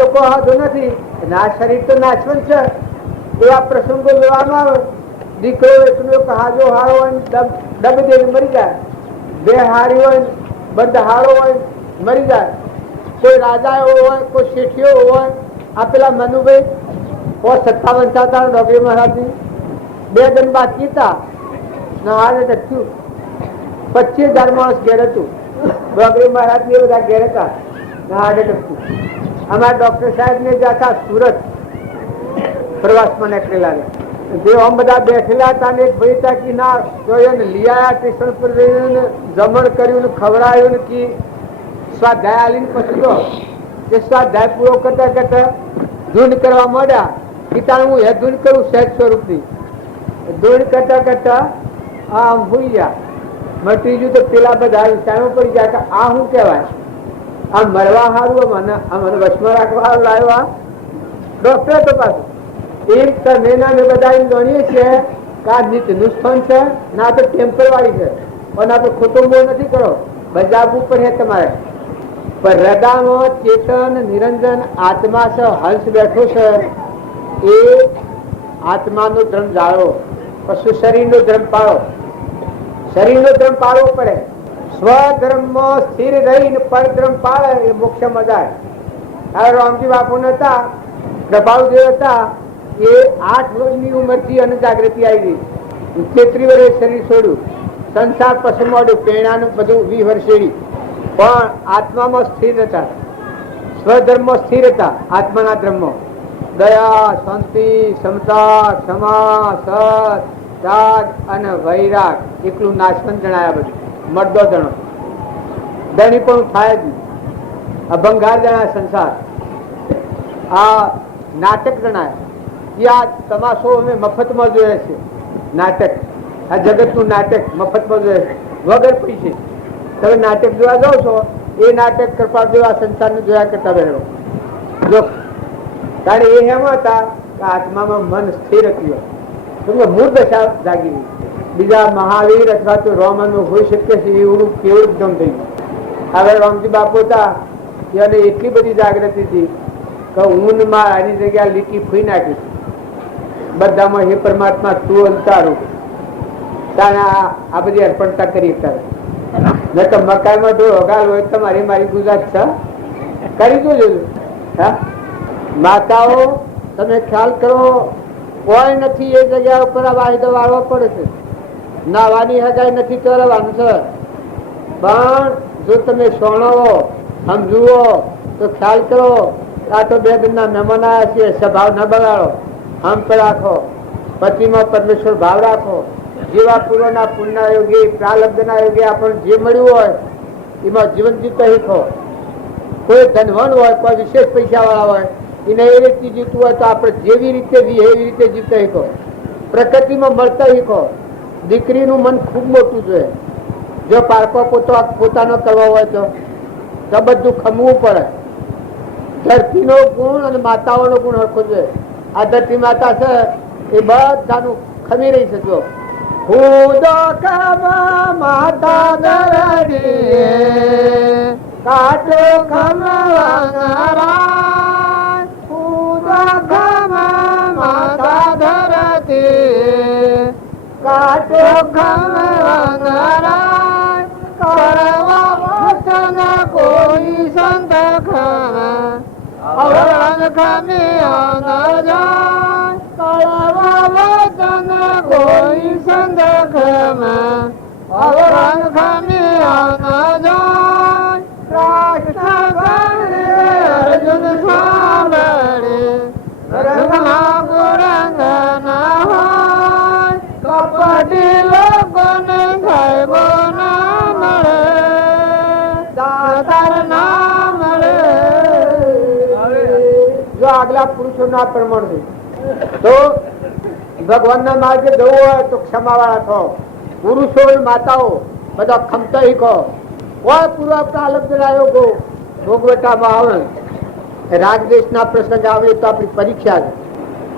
તો કોઈ હાથો નથી. ના શરીર તો નાચવન છે. એવા પ્રસંગો લેવામાં આવે. દીકરો એકલો હાજો હારો હોય ડબ દે મરી જાય, બે હારી હોય બંધ હારો હોય મરી જાય. કોઈ રાજા એવો હોય, કોઈ શેઠિયો હોય. આ પેલા મનુભાઈ 57 હતા ડોગરી મહારાજની 2 દિન બાકી હતા હાલ થયું 25,000 માણસ ઘેર હતું. ડોગરી મહારાજ ને બધા ઘેર હતા. અમારા ડોક્ટર સાહેબ ને જતા સુરત પ્રવાસમાં નીકળેલા જે આમ બધા બેઠેલા હતા ને એક ભાઈ હતા કે ના તો એને લઈ આવ્યા સ્ટેશન પર જઈને જમણ કર્યું ને ખવડાવ્યું ને કે સ્વાધ્યાય આલીને પછી તો કે સ્વાધ્યાય પૂરો કરતા કરતા ધૂન કરવા માંડ્યા પિતાને હું એ ધૂન કરું સહેજ સ્વરૂપની ધૂન કરતા કરતા આમ હોઈ ગયા મટી ગયું તો પેલા બધા સામે પડી ગયા કે આ શું કહેવાય આ મરવા સારું મને વચમાં રાખવા લાવ્યા ડોક્ટર તો પાછું એક મહિના ને બધા એમ જાણીએ છીએ કે આ નીચનું સ્થાન છે ના તો ટેમ્પર વાળી છે પણ આ તો ખોટો બહુ નથી કરો બજાવવું પડે તમારે પણ હૃદયમાં ચેતન નિરંજન આત્મા છે હંસ બેઠો છે એ આત્માનો ધર્મ જાળવો પછી શરીરનો ધર્મ પાળો શરીરનો ધર્મ પાળવો પડે સ્વધર્મમાં સ્થિર રહીને પરધર્મ પાળે એ મોક્ષમાં જાય હવે રામજી બાપુ હતા પ્રભાવદેવ હતા એ 8 વર્ષની ઉંમરથી અને જાગૃતિ આવી ગઈ 33 વર્ષે શરીર છોડ્યું સંસાર પછી મોડ્યું પ્રેરણાનું બધું 20 વર્ષેડી પણ આત્મામાં સ્થિર હતા સ્વધર્મમાં સ્થિર હતા આત્માના ધર્મમાં દયા શાંતિ ક્ષમતા ક્ષમા સત ત્યાગ અને વૈરાગ એકલું નાશવંત જણાયા બધું મરદો જણો ધણી પણ થાય જ નહીં અભંગાર જણાય સંસાર આ નાટક જણાય કે આ તમાશો અમે મફતમાં જોઈએ છે નાટક આ જગતનું નાટક મફતમાં જોઈએ છે વગર પૈસે તમે નાટક જોવા જાઓ છો એ નાટક કૃપા જેવા સંસારને જોયા કરતા બહેનો જો તારે એ એમ હતા કે આત્મામાં મન સ્થિર થયું તમને મૂળ દશા જાગી ગઈ બીજા મહાવીર અથવા તો રોમનો હોઈ શકે છે એવું કેવું એકદમ થયું હવે રામજી બાપુ હતા એને એટલી બધી જાગૃતિ હતી કે ઊનમાં આની જગ્યા લીટી ફૂઈ નાખી બધામાં હે પરમાત્મા તું અંતારું તારે આ બધી અર્પણતા કરી તારે ન તો મકાઈમાં ઢોળ હગાલ હોય તમારી મારી ગુજરાત છે કરી દો હા માતાઓ તમે ખ્યાલ કરો કોઈ નથી એ જગ્યા ઉપર આ વાયદો વાળવો પડે છે નાવાની હગાઈ નથી કરવાનું છે પણ જો તમે સોણવો સમજુઓ તો ખ્યાલ કરો આ તો બે દિનના મહેમાન આવ્યા છીએ સ્વભાવ ન બગાડો હમ પર રાખો પતિમાં પરમેશ્વર ભાવ રાખો જેવા પૂર્વના પુણ્ય યોગી પ્રાલબ્ધના યોગી આપણને જે મળ્યું હોય એમાં જીવન જીવતા શીખો કોઈ ધનવાન હોય કોઈ વિશેષ પૈસા વાળા હોય એને એ રીતે જીવતું હોય તો આપણે જેવી રીતે એવી રીતે જીવતા શીખો પ્રકૃતિમાં મળતા શીખો દીકરીનું મન ખૂબ મોટું જોઈએ જો પારકો પોતાનો કરવા હોય તો બધું ખમવું પડે ધરતીનો ગુણ અને માતાઓનો ગુણ હરખો જોઈએ આ ધરતી માતા છે એ બધાનું ખમી રહી છે જો ખુદો ખમા માતા દરદી કાટો ખમવાના ખુદો ખમા માતા ધરતી કાટો ખમવાના કરવા વચન કોઈ સંત ખમા અવરણ ખમે ન જાય કરવા વચન કોઈ સંત ખમા અવરણ ખમે ન જાય કૃષ્ણ અર્જુન સાંભળે રંગના ગુરંગ ના હોય કપટી લોકોને સાહેબો ના મળે દાતાર ના મળે જો આગલા પુરુષો ના પ્રમાણ તો ભગવાન ના માર્ગે જવું હોય તો ક્ષમા વાળા થો પુરુષો માતાઓ બધા ખમતા શીખો કોઈ પૂર્વ પ્રાલબ્ધ આયોગો ભોગવટામાં આવે રાગદેશ ના પ્રસંગ આવે તો આપણી પરીક્ષા છે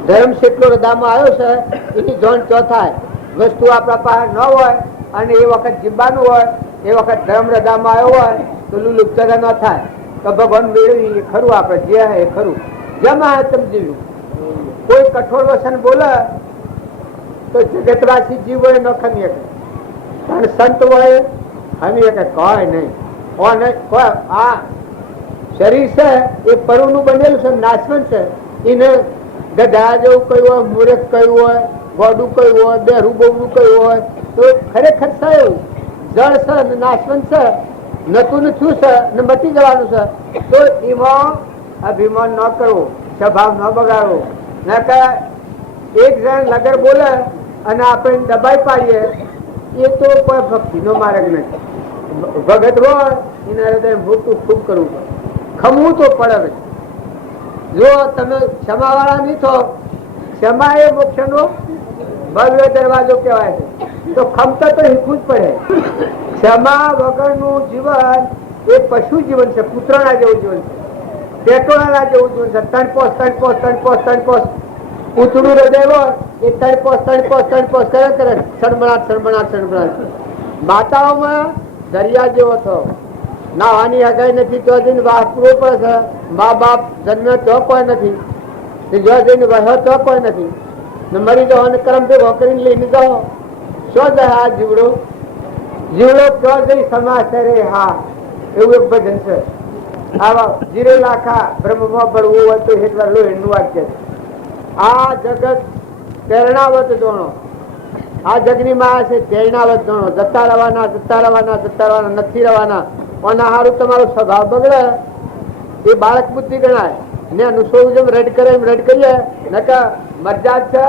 ધર્મ કેટલો હૃદયમાં આવ્યો છે એની જોન ચો થાય વસ્તુ આપણા પાસે ન હોય અને એ વખત જીવવાનું હોય એ વખત ધર્મ હૃદયમાં આવ્યો હોય તો લુલુપ્તરા ન થાય તો ભગવાન મેળવી ખરું આપણે જે એ ખરું જમા તેમ જીવ્યું કોઈ કઠોર વચન બોલે તો જગતવાસી જીવ હોય ન ખમી શકે અને સંત હોય ખમી શકે કોઈ નહીં આ શરીર છે એ પરુનું બનેલું છે નાશવંત છે એને ગધા જેવું કહ્યું હોય મૂર્ખ કહ્યું હોય ગોડું કહ્યું હોય બેરું બોવડું કહ્યું હોય તો ખરેખર છે એવું જળ છે નાશવંત છે નતું ને છું છે ને મટી જવાનું છે, તો એમાં અભિમાન ન કરવો, સ્વભાવ ન બગાડવો. ના કે એક જણ લગર બોલે અને આપણે દબાઈ પાડીએ, એ તો કોઈ ભક્તિનો માર્ગ નથી. ભગત હોય એના હૃદય મોટું ખૂબ કરવું પડે, ખમવું તો પડે. જો તમે ક્ષમા વાળા નહીં થો, ક્ષમા એ મોક્ષ નો ભવ્ય દરવાજો કહેવાય છે, તો ખમતા તો શીખવું જ પડે. ક્ષમા વગરનું જીવન એ પશુ જીવન છે, કૂતરાના જેવું જીવન છે, પેટોળાના જેવું જીવન છે. તણપોસ તણપોસ તણપોસ તણપોસ પૂતળું હૃદય હોય એ તણપોસ તણપોસ તણપોસ કરે કરે, સણબણાટ સણબણાટ સણબણાટ. માતાઓમાં દરિયા જેવો થયો, નાવાની હગાઈ નથી તો જઈને વાસ પૂરો પડે છે. મા બાપ જન્મ્યો તો કોઈ નથી, જો જઈને વહ્યો તો કોઈ નથી, મરી જાઓ અને કરમ ભેગો કરીને લઈને જાઓ. શું જાય આ જીવડો? જીવડો ક્યાં જઈ સમાશે રે હા, એવું એક ભજન છે. આવા જીરે લાખા બ્રહ્મમાં પડવું હોય તો એટલા લોહીનું વાક્ય છે. આ જગત પ્રેરણાવત જોણો, આ જગની માં છે પ્રેરણાવત જોણો. જતા રહેવાના જતા રહેવાના જતા રહેવાના, નથી રહેવાના. અને હારું તમારો સ્વભાવ બગડે એ બાળક બુદ્ધિ ગણાય ને. અનુસોવ જેમ રડ કરે એમ રડ કરીએ નકા મરજાદ છે.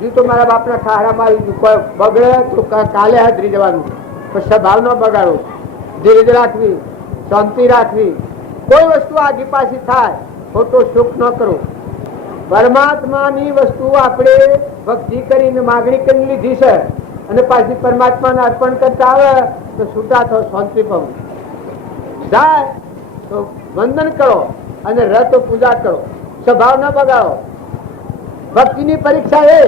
જો તો મારા બાપના ઠારા મારી કોઈ બગડે તો કાલે હાજરી જવાનું. પણ સ્વભાવ ન બગાડો, ધીરજ રાખવી, શાંતિ રાખવી. કોઈ વસ્તુ આગી પાછી થાય ખોટો સુખ ન કરો. પરમાત્માની વસ્તુ આપણે ભક્તિ કરીને માગણી કરી લીધી છે અને પાછી પરમાત્માને અર્પણ કરતા આવે તો છૂટા થો, શાંતિ પામો. જાય તો વંદન કરો અને રહ તો પૂજા કરો. સ્વભાવ ન બગાડો. ભક્તિની પરીક્ષા એ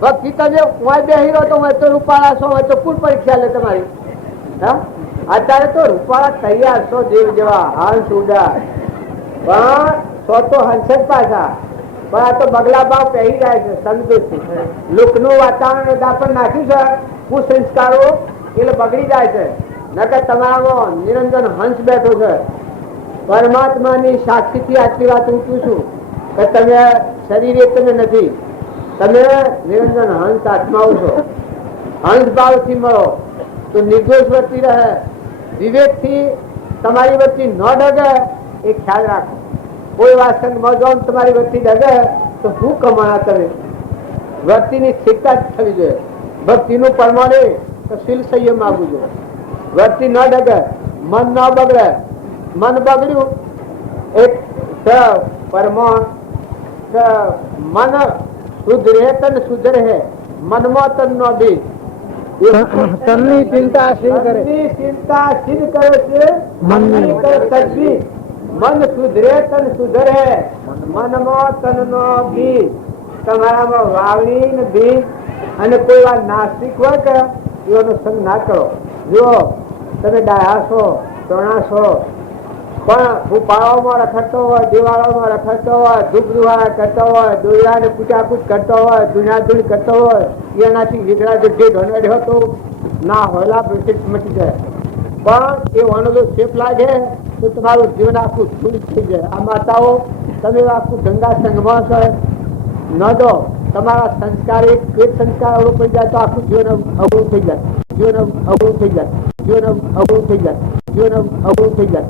ભક્તિ તમે બેહી રહો તો હોય તો રૂપાળા છો, હોય તો કુલ પરીક્ષા લે તમારી. અત્યારે તો રૂપાળા તૈયાર છો, દેવ જેવા હંસ ઉડા, પણ સો તો હંસ જ પાછા. પણ આ તો બગલા ભાવ પહેરી જાય છે સંતોષથી. લોકનું વાતાવરણ દાપણ નાખ્યું છે કુસંસ્કારો એટલે બગડી જાય છે. નકર તમારામાં નિરંજન હંસ બેઠો છે. પરમાત્માની સાક્ષીથી આટલી વાત હું કહું છું કે તમે શરીરે તમે નથી, તમે નિરંજન હંસ આત્માઓ છો. હંસ ભાવથી મળો તો નિર્દોષ વર્તી રહે. વિવેકથી તમારી વચ્ચે ન ડગે એ ખ્યાલ રાખો. કોઈ વાસંગમાં જાઓ તમારી વચ્ચે ડગે તો શું કમાણા તમે? વર્તીની સ્થિરતા જ થવી જોઈએ. ભક્તિનું પરમાણે તો શીલ સંયમ આવવું જોઈએ. વર્તી ન ડગે, મન ન બગડે. મન બગડ્યું એક પરમાણ મન સુધરે તન સુધરે, મનમાં તન નો બી. તનની ચિંતા શીલ કરે, ચિંતા શીલ કરે છે મનની કરે તજવી. મન સુધરે તન સુધરે, મનમાં તન નો બીજ. તમારામાં વાવણી ને બીજ. અને કોઈ વાર નાસ્તિક હોય કે એનો સંગ ના કરો. જો તમે ડાયા છો, ચોણા છો, પણ ભૂપાળાઓમાં રખડતો હોય, દિવાળાઓમાં રખડતો હોય, ધૂપ ધુવાળા કરતો હોય, દોયડાને કૂટાકૂટ કરતો હોય, ધૂણાધૂળ કરતો હોય, એનાથી વીજળા જગ્યાએ ઢોળ્યો તો ના હોયલા પ્રોસેસ મટી જાય. પણ એ વણલો શેપ લાગે તો તમારું જીવન આખું છૂટ થઈ જાય. આ માતાઓ તમે આખું ગંગા સંગમાં છો ન દો. તમારા સંસ્કાર એક સંસ્કાર અવળું થઈ જાય તો આખું જીવન અવળું થઈ જાય. જીવન અવળું થઈ જાય. જીવન અવળું થઈ જાય. જીવન અવળું થઈ જાય.